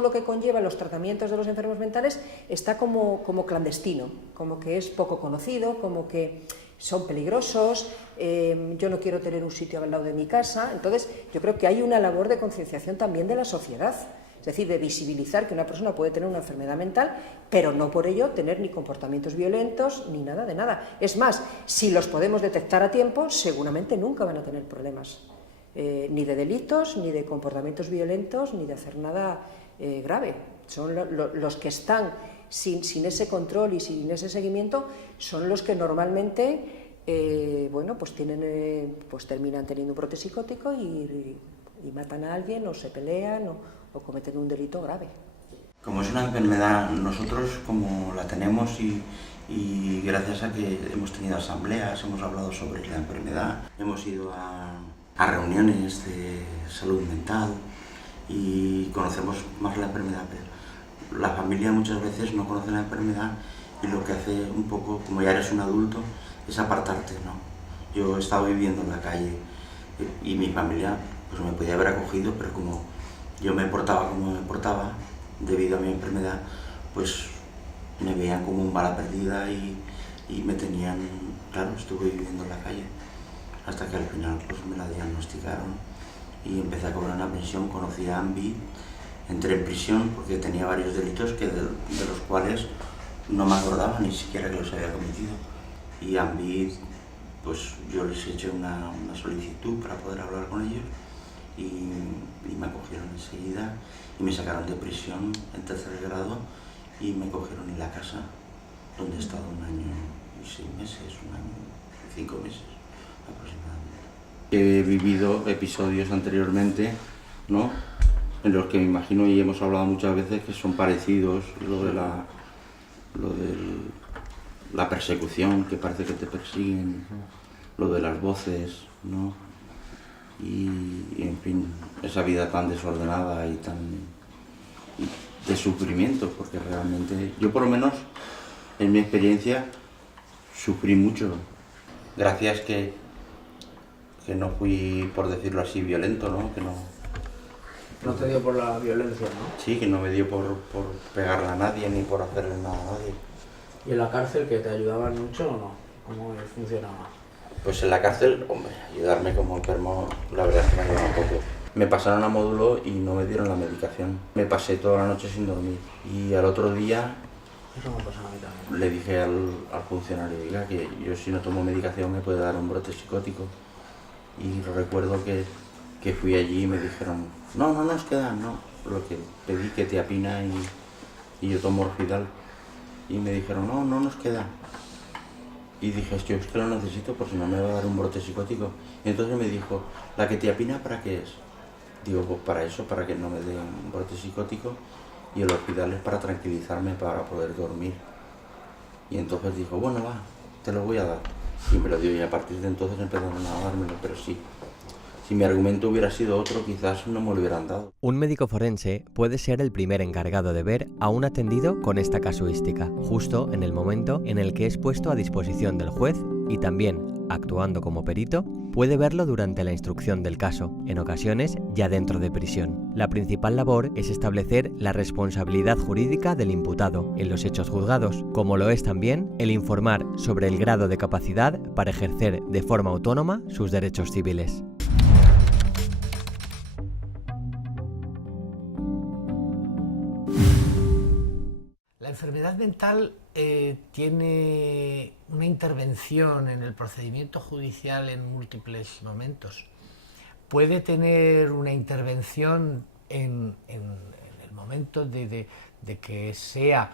lo que conlleva los tratamientos de los enfermos mentales está como clandestino, como que es poco conocido, como que son peligrosos, yo no quiero tener un sitio al lado de mi casa. Entonces, yo creo que hay una labor de concienciación también de la sociedad, es decir, de visibilizar que una persona puede tener una enfermedad mental, pero no por ello tener ni comportamientos violentos ni nada de nada. Es más, si los podemos detectar a tiempo, seguramente nunca van a tener problemas, ni de delitos, ni de comportamientos violentos, ni de hacer nada grave. Son los que están sin ese control y sin ese seguimiento, son los que normalmente pues terminan teniendo un brote psicótico y matan a alguien, o se pelean o cometen un delito grave. Como es una enfermedad, nosotros como la tenemos y gracias a que hemos tenido asambleas, hemos hablado sobre la enfermedad, hemos ido a reuniones de salud mental y conocemos más la enfermedad, pero la familia muchas veces no conoce la enfermedad y lo que hace un poco, como ya eres un adulto, es apartarte, ¿no? Yo he estado viviendo en la calle y mi familia pues me podía haber acogido, pero como yo me portaba como me portaba debido a mi enfermedad, pues me veían como un bala perdida y me tenían, claro, estuve viviendo en la calle hasta que al final pues me la diagnosticaron y empecé a cobrar una pensión. Conocí a AMBI, entré en prisión porque tenía varios delitos de los cuales no me acordaba ni siquiera que los había cometido, y AMBI, pues yo les eché una solicitud para poder hablar con ellos y me acogieron enseguida y me sacaron de prisión en 3er grado y me cogieron en la casa donde he estado 1 año y 6 meses, 1 año y 5 meses aproximadamente. He vivido episodios anteriormente, ¿no?, en los que me imagino y hemos hablado muchas veces que son parecidos, lo de la persecución, que parece que te persiguen, lo de las voces, ¿no? Y en fin, esa vida tan desordenada y tan de sufrimiento, porque realmente yo por lo menos en mi experiencia sufrí mucho, gracias que no fui, por decirlo así, violento, ¿no? Que no te dio por la violencia, ¿no? Sí, que no me dio por pegarle a nadie ni por hacerle nada a nadie. ¿Y en la cárcel que te ayudaban mucho o no? ¿Cómo funcionaba? Pues en la cárcel, hombre, ayudarme como enfermo, la verdad es que me ayudó un poco. Me pasaron a módulo y no me dieron la medicación. Me pasé toda la noche sin dormir. Y al otro día Eso me pasa a mí también. le dije al funcionario, diga, que yo si no tomo medicación me puede dar un brote psicótico. Y recuerdo que fui allí y me dijeron, no nos quedan, no. Lo que pedí que tiapina y yo tomo Orfidal. Y me dijeron, no nos queda. Y dije, yo es que lo necesito por si no me va a dar un brote psicótico. Y entonces me dijo, ¿la ketiapina para qué es? Digo, pues para eso, para que no me dé un brote psicótico. Y el Orfidal es para tranquilizarme, para poder dormir. Y entonces dijo, bueno, va, te lo voy a dar. Y me lo dio, y a partir de entonces empezaron a dármelo, pero sí. Si mi argumento hubiera sido otro, quizás no me lo hubieran dado. Un médico forense puede ser el primer encargado de ver a un atendido con esta casuística, justo en el momento en el que es puesto a disposición del juez y también, actuando como perito, puede verlo durante la instrucción del caso, en ocasiones ya dentro de prisión. La principal labor es establecer la responsabilidad jurídica del imputado en los hechos juzgados, como lo es también el informar sobre el grado de capacidad para ejercer de forma autónoma sus derechos civiles. La enfermedad mental tiene una intervención en el procedimiento judicial en múltiples momentos. Puede tener una intervención en el momento de que sea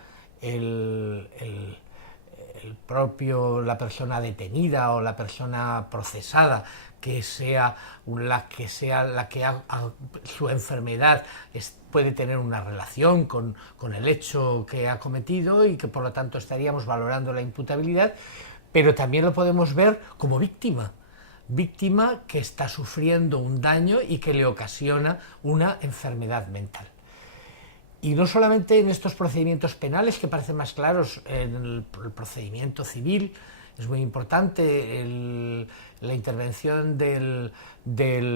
la persona detenida o la persona procesada, que sea la que su enfermedad puede tener una relación con el hecho que ha cometido y que por lo tanto estaríamos valorando la imputabilidad, pero también lo podemos ver como víctima que está sufriendo un daño y que le ocasiona una enfermedad mental. Y no solamente en estos procedimientos penales, que parecen más claros, en el procedimiento civil es muy importante la intervención del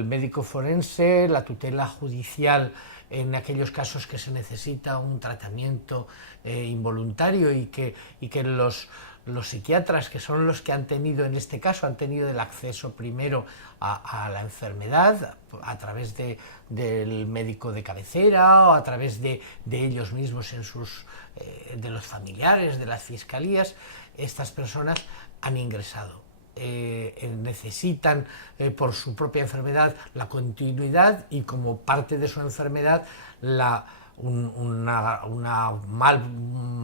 médico forense, la tutela judicial en aquellos casos que se necesita un tratamiento involuntario y que los psiquiatras, que son los que han tenido, en este caso, han tenido el acceso primero a la enfermedad a través del médico de cabecera o a través de ellos mismos, de los familiares, de las fiscalías. Estas personas han ingresado. Necesitan por su propia enfermedad la continuidad y como parte de su enfermedad un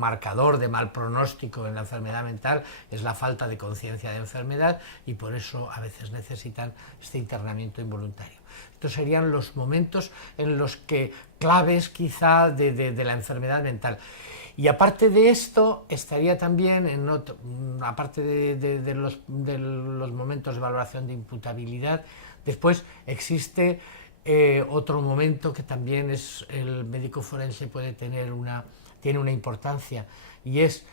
marcador de mal pronóstico en la enfermedad mental es la falta de conciencia de enfermedad, y por eso a veces necesitan este internamiento involuntario. Estos serían los momentos en los que claves quizá de la enfermedad mental. Y aparte de esto, estaría también, aparte de los momentos de valoración de imputabilidad, después existe otro momento que también el médico forense tiene una importancia, y es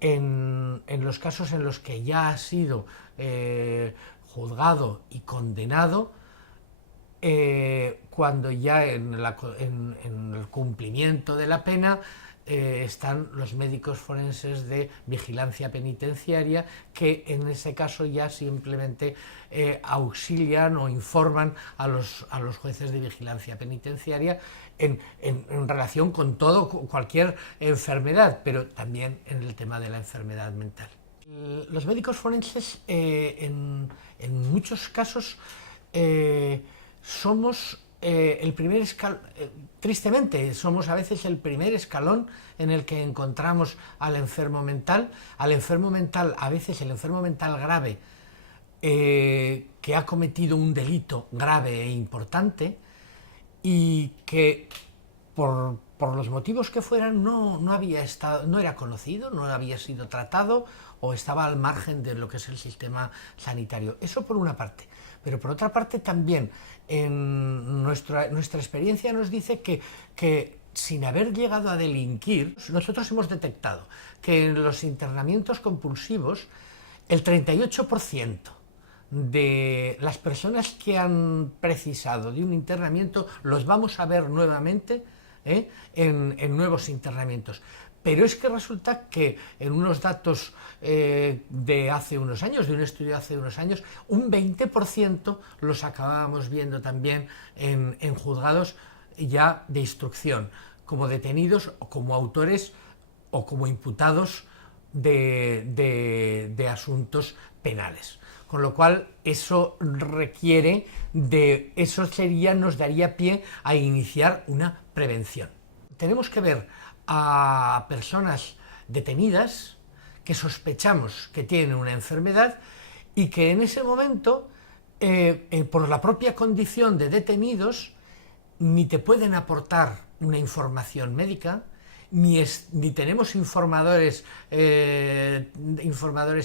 en los casos en los que ya ha sido juzgado y condenado, cuando ya en el cumplimiento de la pena están los médicos forenses de vigilancia penitenciaria, que en ese caso ya simplemente auxilian o informan a los jueces de vigilancia penitenciaria en relación con cualquier enfermedad, pero también en el tema de la enfermedad mental. Los médicos forenses en muchos casos somos el primer escalón, tristemente, somos a veces el primer escalón en el que encontramos al enfermo mental, a veces el enfermo mental grave, que ha cometido un delito grave e importante y que por los motivos que fueran no era conocido, no había sido tratado o estaba al margen de lo que es el sistema sanitario. Eso por una parte. Pero por otra parte también nuestra experiencia nos dice que sin haber llegado a delinquir, nosotros hemos detectado que en los internamientos compulsivos el 38% de las personas que han precisado de un internamiento los vamos a ver nuevamente en nuevos internamientos. Pero es que resulta que en unos datos de hace unos años, de un estudio de hace unos años, un 20% los acabábamos viendo también en juzgados ya de instrucción, como detenidos o como autores o como imputados de asuntos penales. Con lo cual eso requiere nos daría pie a iniciar una prevención. Tenemos que ver a personas detenidas que sospechamos que tienen una enfermedad y que en ese momento, por la propia condición de detenidos, ni te pueden aportar una información médica, ni tenemos informadores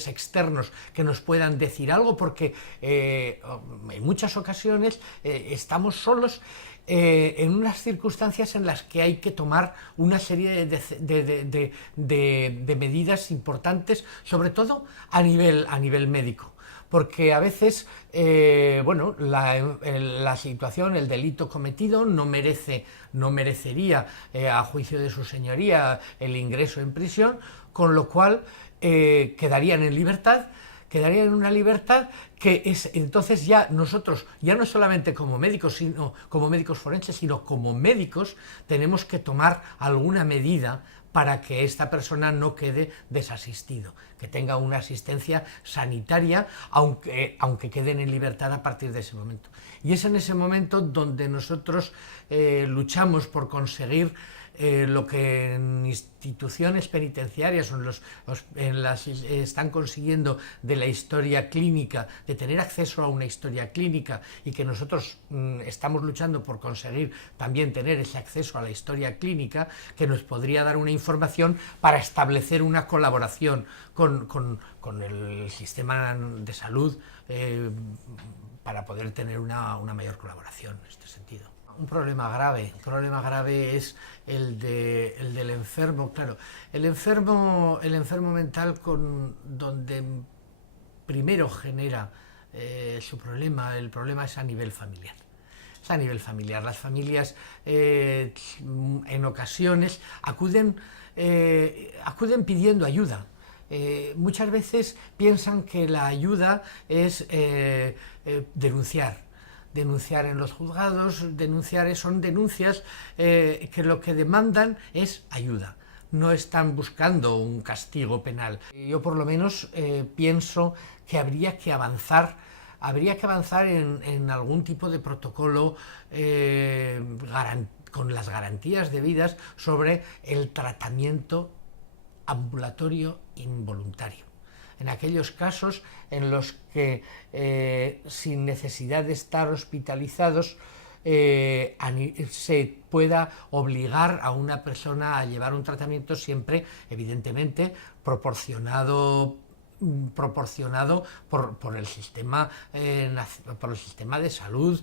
externos que nos puedan decir algo, porque en muchas ocasiones estamos solos en unas circunstancias en las que hay que tomar una serie de medidas importantes, sobre todo a nivel médico. Porque a veces la situación, el delito cometido no merecería, a juicio de su señoría, el ingreso en prisión, con lo cual quedarían en una libertad que es entonces ya nosotros, ya no solamente como médicos forenses, sino como médicos, tenemos que tomar alguna medida para que esta persona no quede desasistido, que tenga una asistencia sanitaria, aunque queden en libertad a partir de ese momento. Y es en ese momento donde nosotros luchamos por conseguir lo que en instituciones penitenciarias están consiguiendo de la historia clínica, de tener acceso a una historia clínica, y que nosotros estamos luchando por conseguir también tener ese acceso a la historia clínica, que nos podría dar una información para establecer una colaboración con el sistema de salud para poder tener una mayor colaboración en este sentido. Un problema grave es el del enfermo, claro. El enfermo mental donde primero genera su problema, el problema es a nivel familiar. Es a nivel familiar. Las familias en ocasiones acuden pidiendo ayuda. Muchas veces piensan que la ayuda es denunciar en los juzgados, son denuncias que lo que demandan es ayuda, no están buscando un castigo penal. Yo por lo menos pienso que habría que avanzar en algún tipo de protocolo con las garantías debidas sobre el tratamiento ambulatorio involuntario. En aquellos casos en los que, sin necesidad de estar hospitalizados, se pueda obligar a una persona a llevar un tratamiento, siempre, evidentemente, proporcionado por el sistema de salud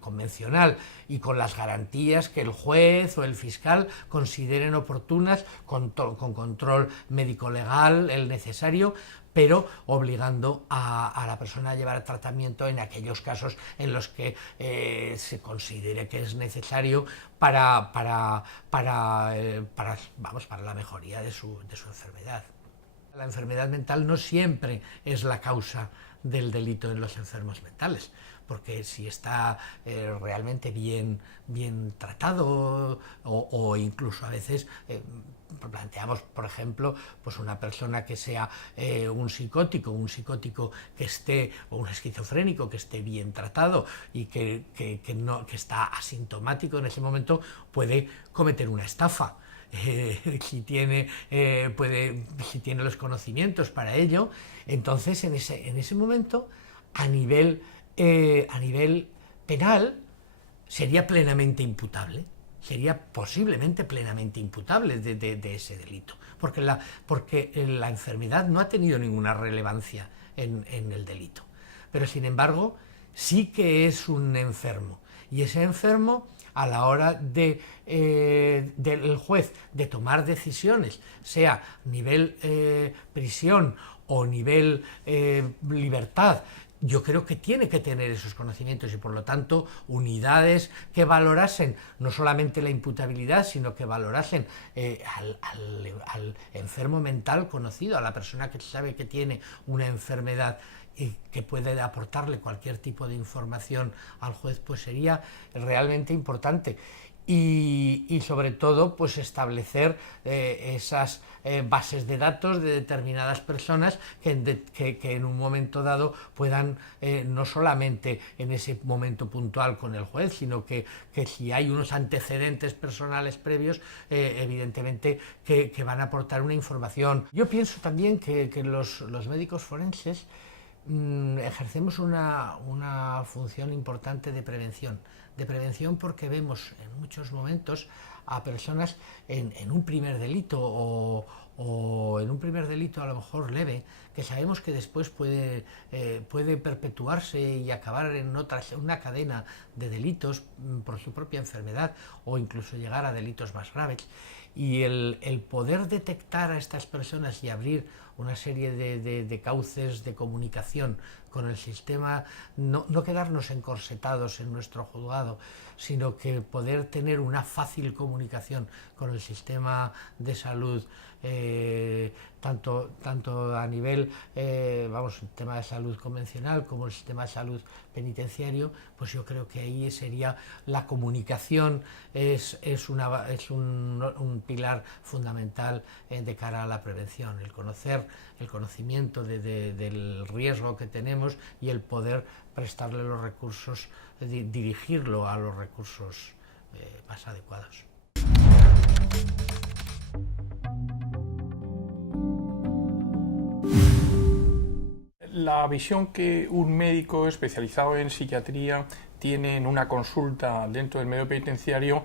convencional, y con las garantías que el juez o el fiscal consideren oportunas, con control médico-legal, el necesario, pero obligando a la persona a llevar tratamiento en aquellos casos en los que se considere que es necesario para la mejoría de su enfermedad. La enfermedad mental no siempre es la causa del delito en los enfermos mentales, porque si está realmente bien tratado, o incluso a veces planteamos, por ejemplo, pues una persona que sea un psicótico que esté, o un esquizofrénico que esté bien tratado y que está asintomático en ese momento, puede cometer una estafa. Si tiene los conocimientos para ello, entonces en ese momento a nivel penal sería plenamente imputable, sería posiblemente plenamente imputable de ese delito, porque la enfermedad no ha tenido ninguna relevancia en el delito, pero sin embargo sí que es un enfermo, y ese enfermo, a la hora del juez de tomar decisiones, sea nivel prisión o nivel libertad, yo creo que tiene que tener esos conocimientos y, por lo tanto, unidades que valorasen no solamente la imputabilidad, sino que valorasen al enfermo mental conocido, a la persona que sabe que tiene una enfermedad y que puede aportarle cualquier tipo de información al juez, pues sería realmente importante. Y sobre todo, pues establecer esas bases de datos de determinadas personas que en un momento dado puedan, no solamente en ese momento puntual con el juez, sino que si hay unos antecedentes personales previos, evidentemente que van a aportar una información. Yo pienso también que los médicos forenses ejercemos una función importante de prevención porque vemos en muchos momentos a personas en un primer delito o en un primer delito a lo mejor leve, que sabemos que después puede perpetuarse y acabar en una cadena de delitos por su propia enfermedad o incluso llegar a delitos más graves. Y el poder detectar a estas personas y abrir una serie de cauces de comunicación con el sistema, no quedarnos encorsetados en nuestro juzgado, sino que poder tener una fácil comunicación con el sistema de salud, tanto a nivel, el tema de salud convencional como el sistema de salud penitenciario, pues yo creo que ahí sería la comunicación es un pilar fundamental de cara a la prevención, el conocimiento del riesgo que tenemos y el poder prestarle los recursos, dirigirlo a los recursos más adecuados. La visión que un médico especializado en psiquiatría tiene en una consulta dentro del medio penitenciario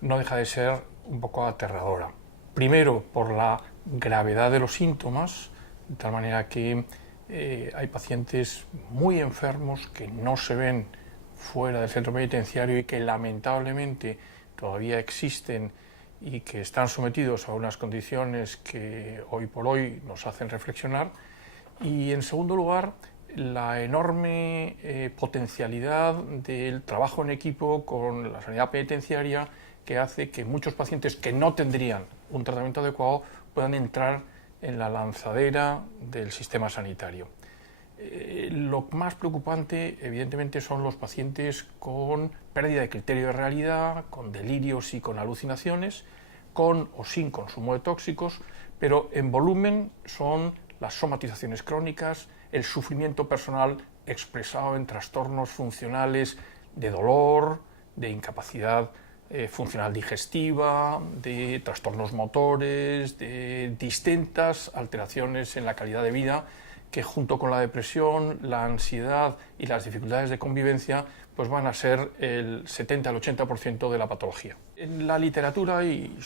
no deja de ser un poco aterradora. Primero, por la gravedad de los síntomas, de tal manera que hay pacientes muy enfermos que no se ven fuera del centro penitenciario y que lamentablemente todavía existen y que están sometidos a unas condiciones que hoy por hoy nos hacen reflexionar. Y en segundo lugar, la enorme potencialidad del trabajo en equipo con la sanidad penitenciaria, que hace que muchos pacientes que no tendrían un tratamiento adecuado puedan entrar en la lanzadera del sistema sanitario. Lo más preocupante, evidentemente, son los pacientes con pérdida de criterio de realidad, con delirios y con alucinaciones, con o sin consumo de tóxicos, pero en volumen son las somatizaciones crónicas, el sufrimiento personal expresado en trastornos funcionales de dolor, de incapacidad funcional digestiva, de trastornos motores, de distintas alteraciones en la calidad de vida que junto con la depresión, la ansiedad y las dificultades de convivencia pues van a ser el 70 al 80% de la patología. En la literatura, y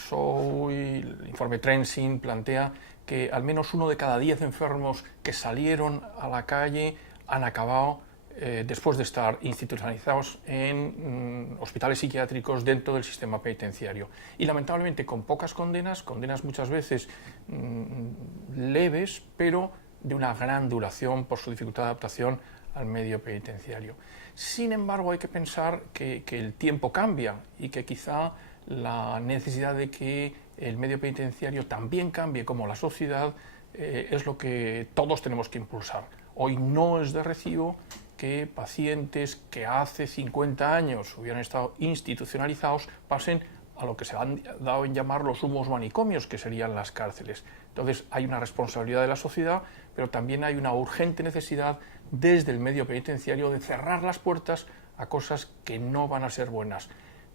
el informe Trensin plantea que al menos 1 de cada 10 enfermos que salieron a la calle han acabado después de estar institucionalizados en hospitales psiquiátricos dentro del sistema penitenciario. Y lamentablemente con pocas condenas muchas veces leves, pero de una gran duración por su dificultad de adaptación al medio penitenciario. Sin embargo, hay que pensar que el tiempo cambia y que quizá la necesidad de que el medio penitenciario también cambie como la sociedad es lo que todos tenemos que impulsar. Hoy no es de recibo que pacientes que hace 50 años hubieran estado institucionalizados pasen a lo que se han dado en llamar los humos manicomios, que serían las cárceles. Entonces hay una responsabilidad de la sociedad, pero también hay una urgente necesidad desde el medio penitenciario de cerrar las puertas a cosas que no van a ser buenas,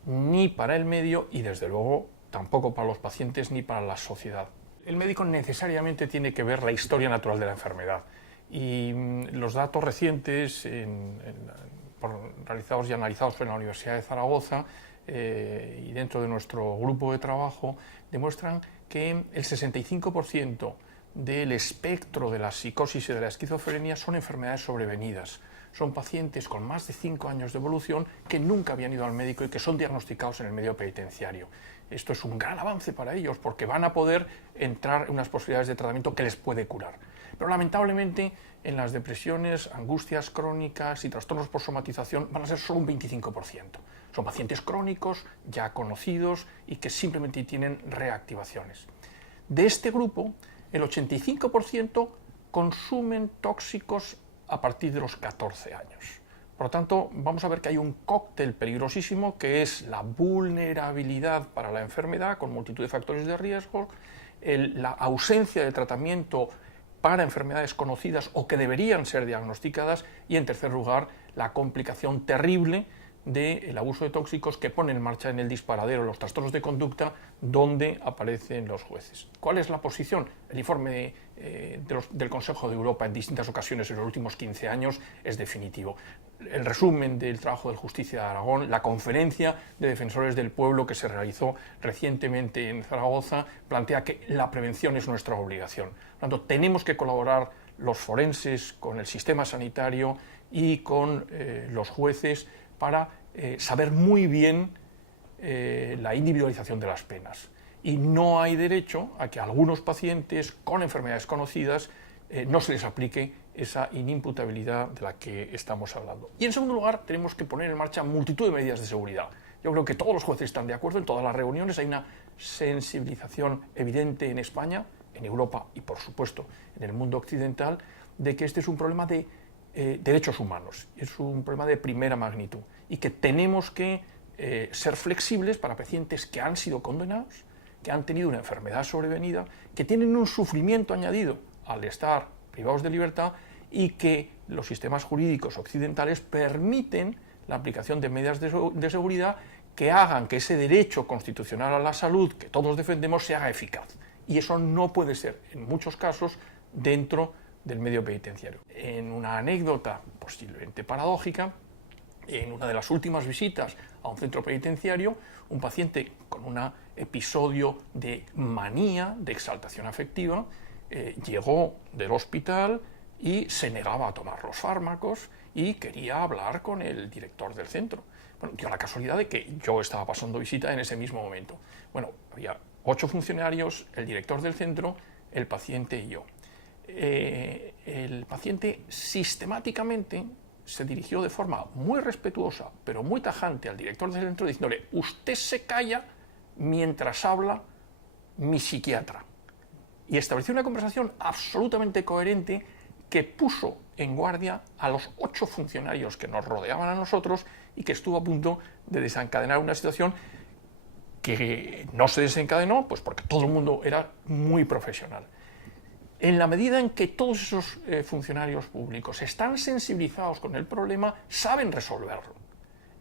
ni para el medio y desde luego tampoco para los pacientes ni para la sociedad. El médico necesariamente tiene que ver la historia natural de la enfermedad y los datos recientes realizados y analizados por la Universidad de Zaragoza y dentro de nuestro grupo de trabajo demuestran que el 65% del espectro de la psicosis y de la esquizofrenia son enfermedades sobrevenidas. Son pacientes con más de 5 años de evolución que nunca habían ido al médico y que son diagnosticados en el medio penitenciario. Esto es un gran avance para ellos porque van a poder entrar en unas posibilidades de tratamiento que les puede curar. Pero lamentablemente en las depresiones, angustias crónicas y trastornos por somatización van a ser solo un 25%. Son pacientes crónicos, ya conocidos y que simplemente tienen reactivaciones. De este grupo, el 85% consumen tóxicos a partir de los 14 años. Por lo tanto, vamos a ver que hay un cóctel peligrosísimo que es la vulnerabilidad para la enfermedad con multitud de factores de riesgo, la ausencia de tratamiento para enfermedades conocidas o que deberían ser diagnosticadas y, en tercer lugar, la complicación terrible del abuso de tóxicos que pone en marcha en el disparadero los trastornos de conducta donde aparecen los jueces. ¿Cuál es la posición? El informe del Consejo de Europa en distintas ocasiones en los últimos 15 años es definitivo. El resumen del trabajo del Justicia de Aragón, la conferencia de defensores del pueblo que se realizó recientemente en Zaragoza, plantea que la prevención es nuestra obligación. Por lo tanto, tenemos que colaborar los forenses con el sistema sanitario y con los jueces para saber muy bien la individualización de las penas. Y no hay derecho a que a algunos pacientes con enfermedades conocidas no se les aplique esa inimputabilidad de la que estamos hablando. Y en segundo lugar, tenemos que poner en marcha multitud de medidas de seguridad. Yo creo que todos los jueces están de acuerdo, en todas las reuniones hay una sensibilización evidente en España, en Europa y por supuesto en el mundo occidental, de que este es un problema de derechos humanos, es un problema de primera magnitud y que tenemos que ser flexibles para pacientes que han sido condenados, que han tenido una enfermedad sobrevenida, que tienen un sufrimiento añadido al estar privados de libertad y que los sistemas jurídicos occidentales permiten la aplicación de medidas de seguridad que hagan que ese derecho constitucional a la salud que todos defendemos se haga eficaz. Y eso no puede ser, en muchos casos, dentro del medio penitenciario. En una anécdota posiblemente paradójica, en una de las últimas visitas a un centro penitenciario, un paciente con un episodio de manía, de exaltación afectiva, llegó del hospital y se negaba a tomar los fármacos y quería hablar con el director del centro. Bueno, dio la casualidad de que yo estaba pasando visita en ese mismo momento. Bueno, había 8 funcionarios, el director del centro, el paciente y yo. El paciente sistemáticamente se dirigió de forma muy respetuosa, pero muy tajante al director del centro diciéndole: usted se calla mientras habla mi psiquiatra. Y estableció una conversación absolutamente coherente que puso en guardia a los 8 funcionarios que nos rodeaban a nosotros y que estuvo a punto de desencadenar una situación que no se desencadenó, pues porque todo el mundo era muy profesional. En la medida en que todos esos funcionarios públicos están sensibilizados con el problema, saben resolverlo.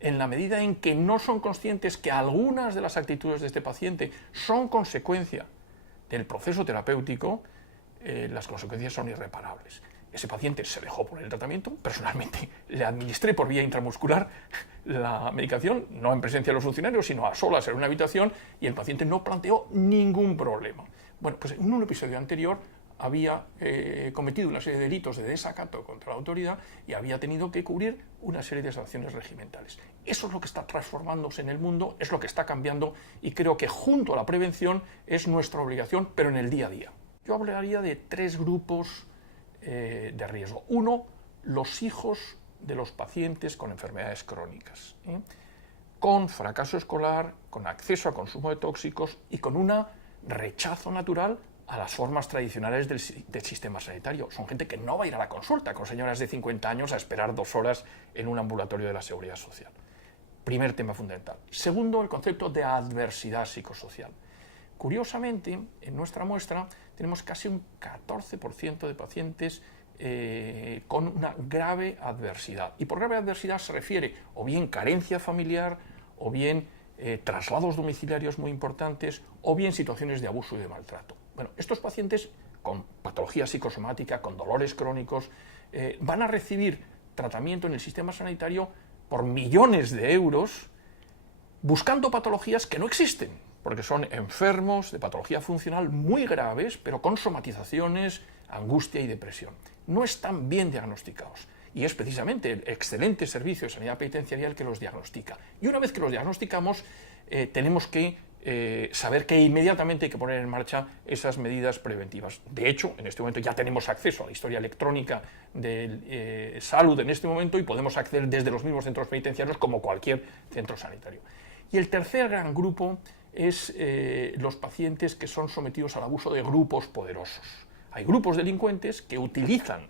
En la medida en que no son conscientes que algunas de las actitudes de este paciente son consecuencia del proceso terapéutico, las consecuencias son irreparables. Ese paciente se dejó poner el tratamiento, personalmente le administré por vía intramuscular la medicación, no en presencia de los funcionarios, sino a solas en una habitación, y el paciente no planteó ningún problema. Bueno, pues en un episodio anterior había cometido una serie de delitos de desacato contra la autoridad y había tenido que cubrir una serie de sanciones regimentales. Eso es lo que está transformándose en el mundo, es lo que está cambiando, y creo que junto a la prevención es nuestra obligación, pero en el día a día. Yo hablaría de 3 grupos de riesgo. Uno, los hijos de los pacientes con enfermedades crónicas, con fracaso escolar, con acceso a consumo de tóxicos y con un rechazo natural a las formas tradicionales del sistema sanitario. Son gente que no va a ir a la consulta con señoras de 50 años a esperar 2 horas en un ambulatorio de la Seguridad Social. Primer tema fundamental. Segundo, el concepto de adversidad psicosocial. Curiosamente, en nuestra muestra tenemos casi un 14% de pacientes con una grave adversidad. Y por grave adversidad se refiere o bien carencia familiar, o bien traslados domiciliarios muy importantes, o bien situaciones de abuso y de maltrato. Bueno, estos pacientes con patología psicosomática, con dolores crónicos, van a recibir tratamiento en el sistema sanitario por millones de euros, buscando patologías que no existen, porque son enfermos de patología funcional muy graves, pero con somatizaciones, angustia y depresión. No están bien diagnosticados. Y es precisamente el excelente servicio de sanidad penitenciaria el que los diagnostica. Y una vez que los diagnosticamos, tenemos que saber que inmediatamente hay que poner en marcha esas medidas preventivas. De hecho, en este momento ya tenemos acceso a la historia electrónica de salud en este momento y podemos acceder desde los mismos centros penitenciarios como cualquier centro sanitario. Y el tercer gran grupo es los pacientes que son sometidos al abuso de grupos poderosos. Hay grupos delincuentes que utilizan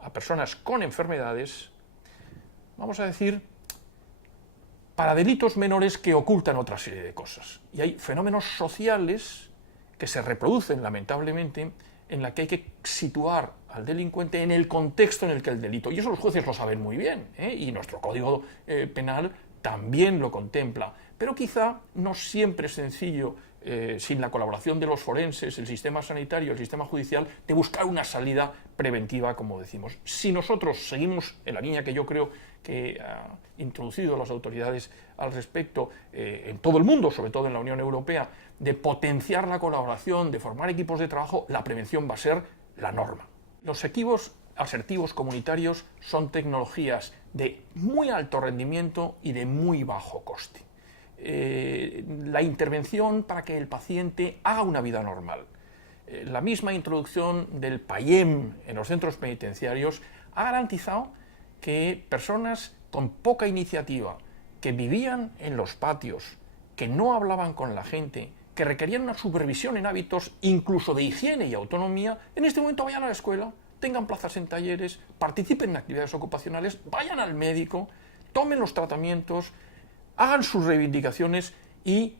a personas con enfermedades, vamos a decir, para delitos menores que ocultan otra serie de cosas. Y hay fenómenos sociales que se reproducen, lamentablemente, en la que hay que situar al delincuente en el contexto en el que el delito, y eso los jueces lo saben muy bien, y nuestro Código Penal también lo contempla, pero quizá no siempre es sencillo, sin la colaboración de los forenses, el sistema sanitario, el sistema judicial, de buscar una salida preventiva, como decimos. Si nosotros seguimos en la línea que yo creo que han introducido las autoridades al respecto en todo el mundo, sobre todo en la Unión Europea, de potenciar la colaboración, de formar equipos de trabajo, la prevención va a ser la norma. Los equipos asertivos comunitarios son tecnologías de muy alto rendimiento y de muy bajo coste. La intervención para que el paciente haga una vida normal. La misma introducción del PAIEM en los centros penitenciarios ha garantizado que personas con poca iniciativa, que vivían en los patios, que no hablaban con la gente, que requerían una supervisión en hábitos incluso de higiene y autonomía, en este momento vayan a la escuela, tengan plazas en talleres, participen en actividades ocupacionales, vayan al médico, tomen los tratamientos, hagan sus reivindicaciones y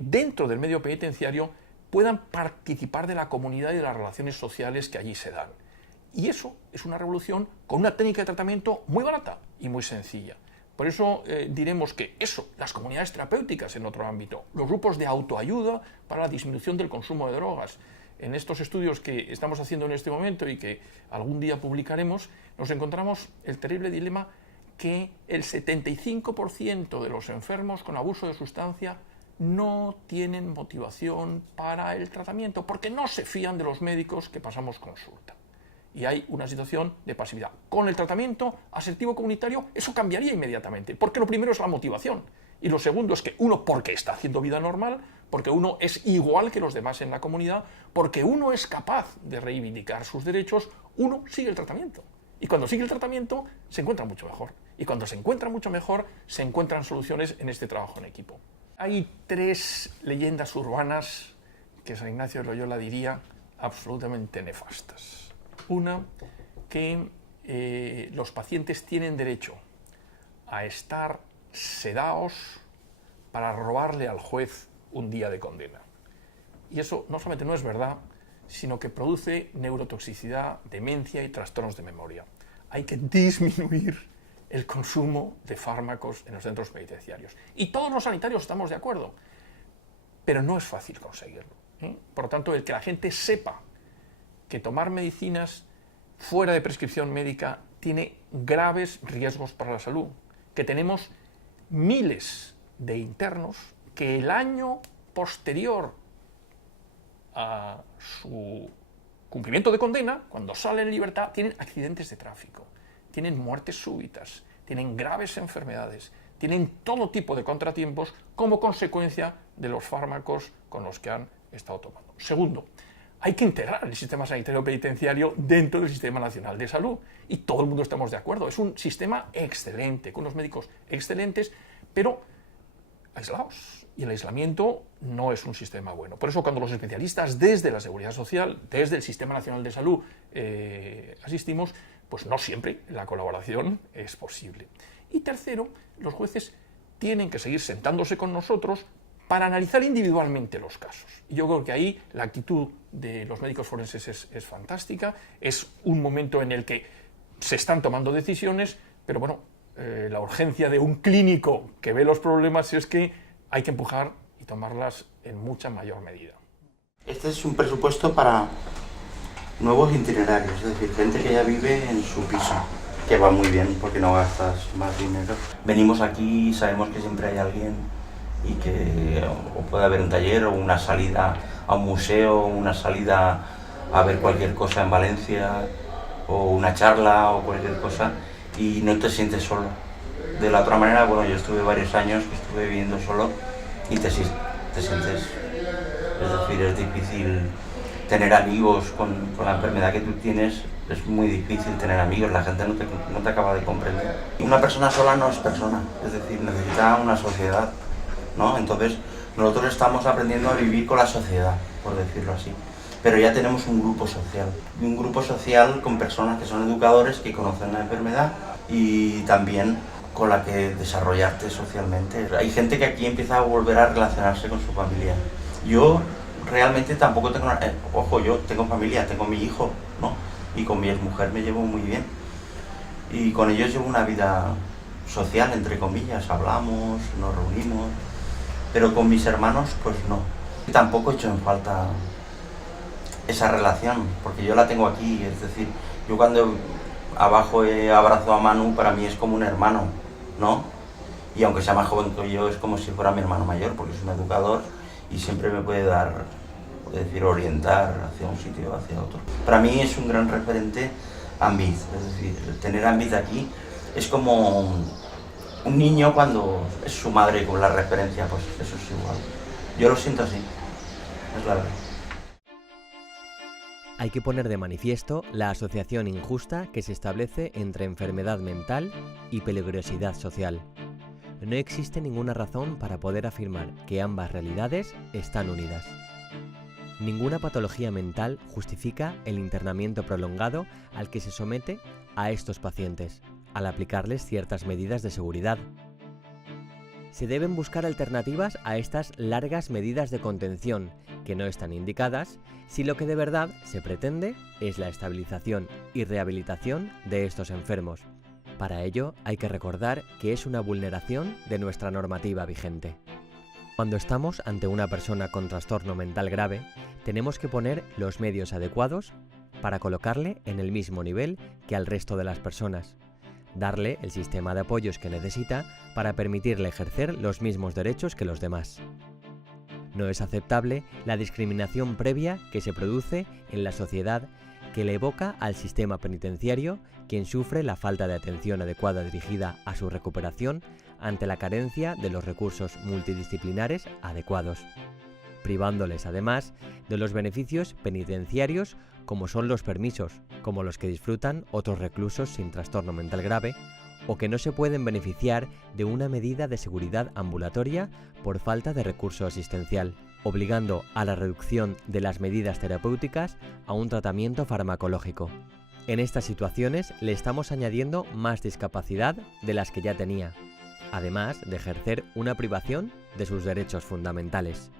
dentro del medio penitenciario puedan participar de la comunidad y de las relaciones sociales que allí se dan. Y eso es una revolución con una técnica de tratamiento muy barata y muy sencilla. Por eso diremos que eso, las comunidades terapéuticas en otro ámbito, los grupos de autoayuda para la disminución del consumo de drogas. En estos estudios que estamos haciendo en este momento y que algún día publicaremos, nos encontramos el terrible dilema que el 75% de los enfermos con abuso de sustancia no tienen motivación para el tratamiento, porque no se fían de los médicos que pasamos consulta. Y hay una situación de pasividad. Con el tratamiento asertivo comunitario eso cambiaría inmediatamente, porque lo primero es la motivación, y lo segundo es que uno, porque está haciendo vida normal, porque uno es igual que los demás en la comunidad, porque uno es capaz de reivindicar sus derechos, uno sigue el tratamiento. Y cuando sigue el tratamiento se encuentra mucho mejor. Y cuando se encuentra mucho mejor, se encuentran soluciones en este trabajo en equipo. Hay 3 leyendas urbanas que San Ignacio de Loyola diría absolutamente nefastas. Una, que los pacientes tienen derecho a estar sedados para robarle al juez un día de condena. Y eso no solamente no es verdad, sino que produce neurotoxicidad, demencia y trastornos de memoria. Hay que disminuir el consumo de fármacos en los centros penitenciarios. Y todos los sanitarios estamos de acuerdo, pero no es fácil conseguirlo. Por lo tanto, el que la gente sepa que tomar medicinas fuera de prescripción médica tiene graves riesgos para la salud, que tenemos miles de internos que el año posterior a su cumplimiento de condena, cuando salen en libertad, tienen accidentes de tráfico, tienen muertes súbitas, tienen graves enfermedades, tienen todo tipo de contratiempos como consecuencia de los fármacos con los que han estado tomando. Segundo, hay que integrar el sistema sanitario penitenciario dentro del Sistema Nacional de Salud, y todo el mundo estamos de acuerdo. Es un sistema excelente, con unos médicos excelentes, pero aislados. Y el aislamiento no es un sistema bueno. Por eso, cuando los especialistas desde la Seguridad Social, desde el Sistema Nacional de Salud, asistimos, pues no siempre la colaboración es posible. Y tercero, los jueces tienen que seguir sentándose con nosotros para analizar individualmente los casos. Y yo creo que ahí la actitud de los médicos forenses es fantástica, es un momento en el que se están tomando decisiones, pero bueno, la urgencia de un clínico que ve los problemas es que hay que empujar y tomarlas en mucha mayor medida. Este es un presupuesto para nuevos itinerarios, es decir, gente que ya vive en su piso, que va muy bien porque no gastas más dinero. Venimos aquí y sabemos que siempre hay alguien y que o puede haber un taller o una salida a un museo, una salida a ver cualquier cosa en Valencia o una charla o cualquier cosa y no te sientes solo. De la otra manera, bueno, yo estuve varios años que estuve viviendo solo y te te sientes, es decir, es difícil tener amigos con la enfermedad que tú tienes, es muy difícil tener amigos, la gente no te acaba de comprender. Una persona sola no es persona, es decir, necesita una sociedad, ¿no? Entonces, nosotros estamos aprendiendo a vivir con la sociedad, por decirlo así. Pero ya tenemos un grupo social con personas que son educadores, que conocen la enfermedad y también con la que desarrollarte socialmente. Hay gente que aquí empieza a volver a relacionarse con su familia. Yo realmente tampoco tengo... ojo, yo tengo familia, tengo mi hijo, ¿no? Y con mi exmujer me llevo muy bien. Y con ellos llevo una vida social, entre comillas, hablamos, nos reunimos. Pero con mis hermanos, pues no. Y tampoco he hecho en falta esa relación, porque yo la tengo aquí, es decir, yo cuando abajo abrazo a Manu, para mí es como un hermano, ¿no? Y aunque sea más joven que yo, es como si fuera mi hermano mayor, porque es un educador y siempre me puede dar, es decir, orientar hacia un sitio o hacia otro. Para mí es un gran referente Ambiz, es decir, tener Ambiz aquí es como un niño cuando es su madre con la referencia, pues eso es igual. Yo lo siento así, es la verdad. Hay que poner de manifiesto la asociación injusta que se establece entre enfermedad mental y peligrosidad social. No existe ninguna razón para poder afirmar que ambas realidades están unidas. Ninguna patología mental justifica el internamiento prolongado al que se somete a estos pacientes, al aplicarles ciertas medidas de seguridad. Se deben buscar alternativas a estas largas medidas de contención, que no están indicadas si lo que de verdad se pretende es la estabilización y rehabilitación de estos enfermos. Para ello hay que recordar que es una vulneración de nuestra normativa vigente. Cuando estamos ante una persona con trastorno mental grave, tenemos que poner los medios adecuados para colocarle en el mismo nivel que al resto de las personas, darle el sistema de apoyos que necesita para permitirle ejercer los mismos derechos que los demás. No es aceptable la discriminación previa que se produce en la sociedad que le evoca al sistema penitenciario, quien sufre la falta de atención adecuada dirigida a su recuperación ante la carencia de los recursos multidisciplinares adecuados, privándoles además de los beneficios penitenciarios como son los permisos, como los que disfrutan otros reclusos sin trastorno mental grave, o que no se pueden beneficiar de una medida de seguridad ambulatoria por falta de recurso asistencial, obligando a la reducción de las medidas terapéuticas a un tratamiento farmacológico. En estas situaciones le estamos añadiendo más discapacidad de las que ya tenía, además de ejercer una privación de sus derechos fundamentales.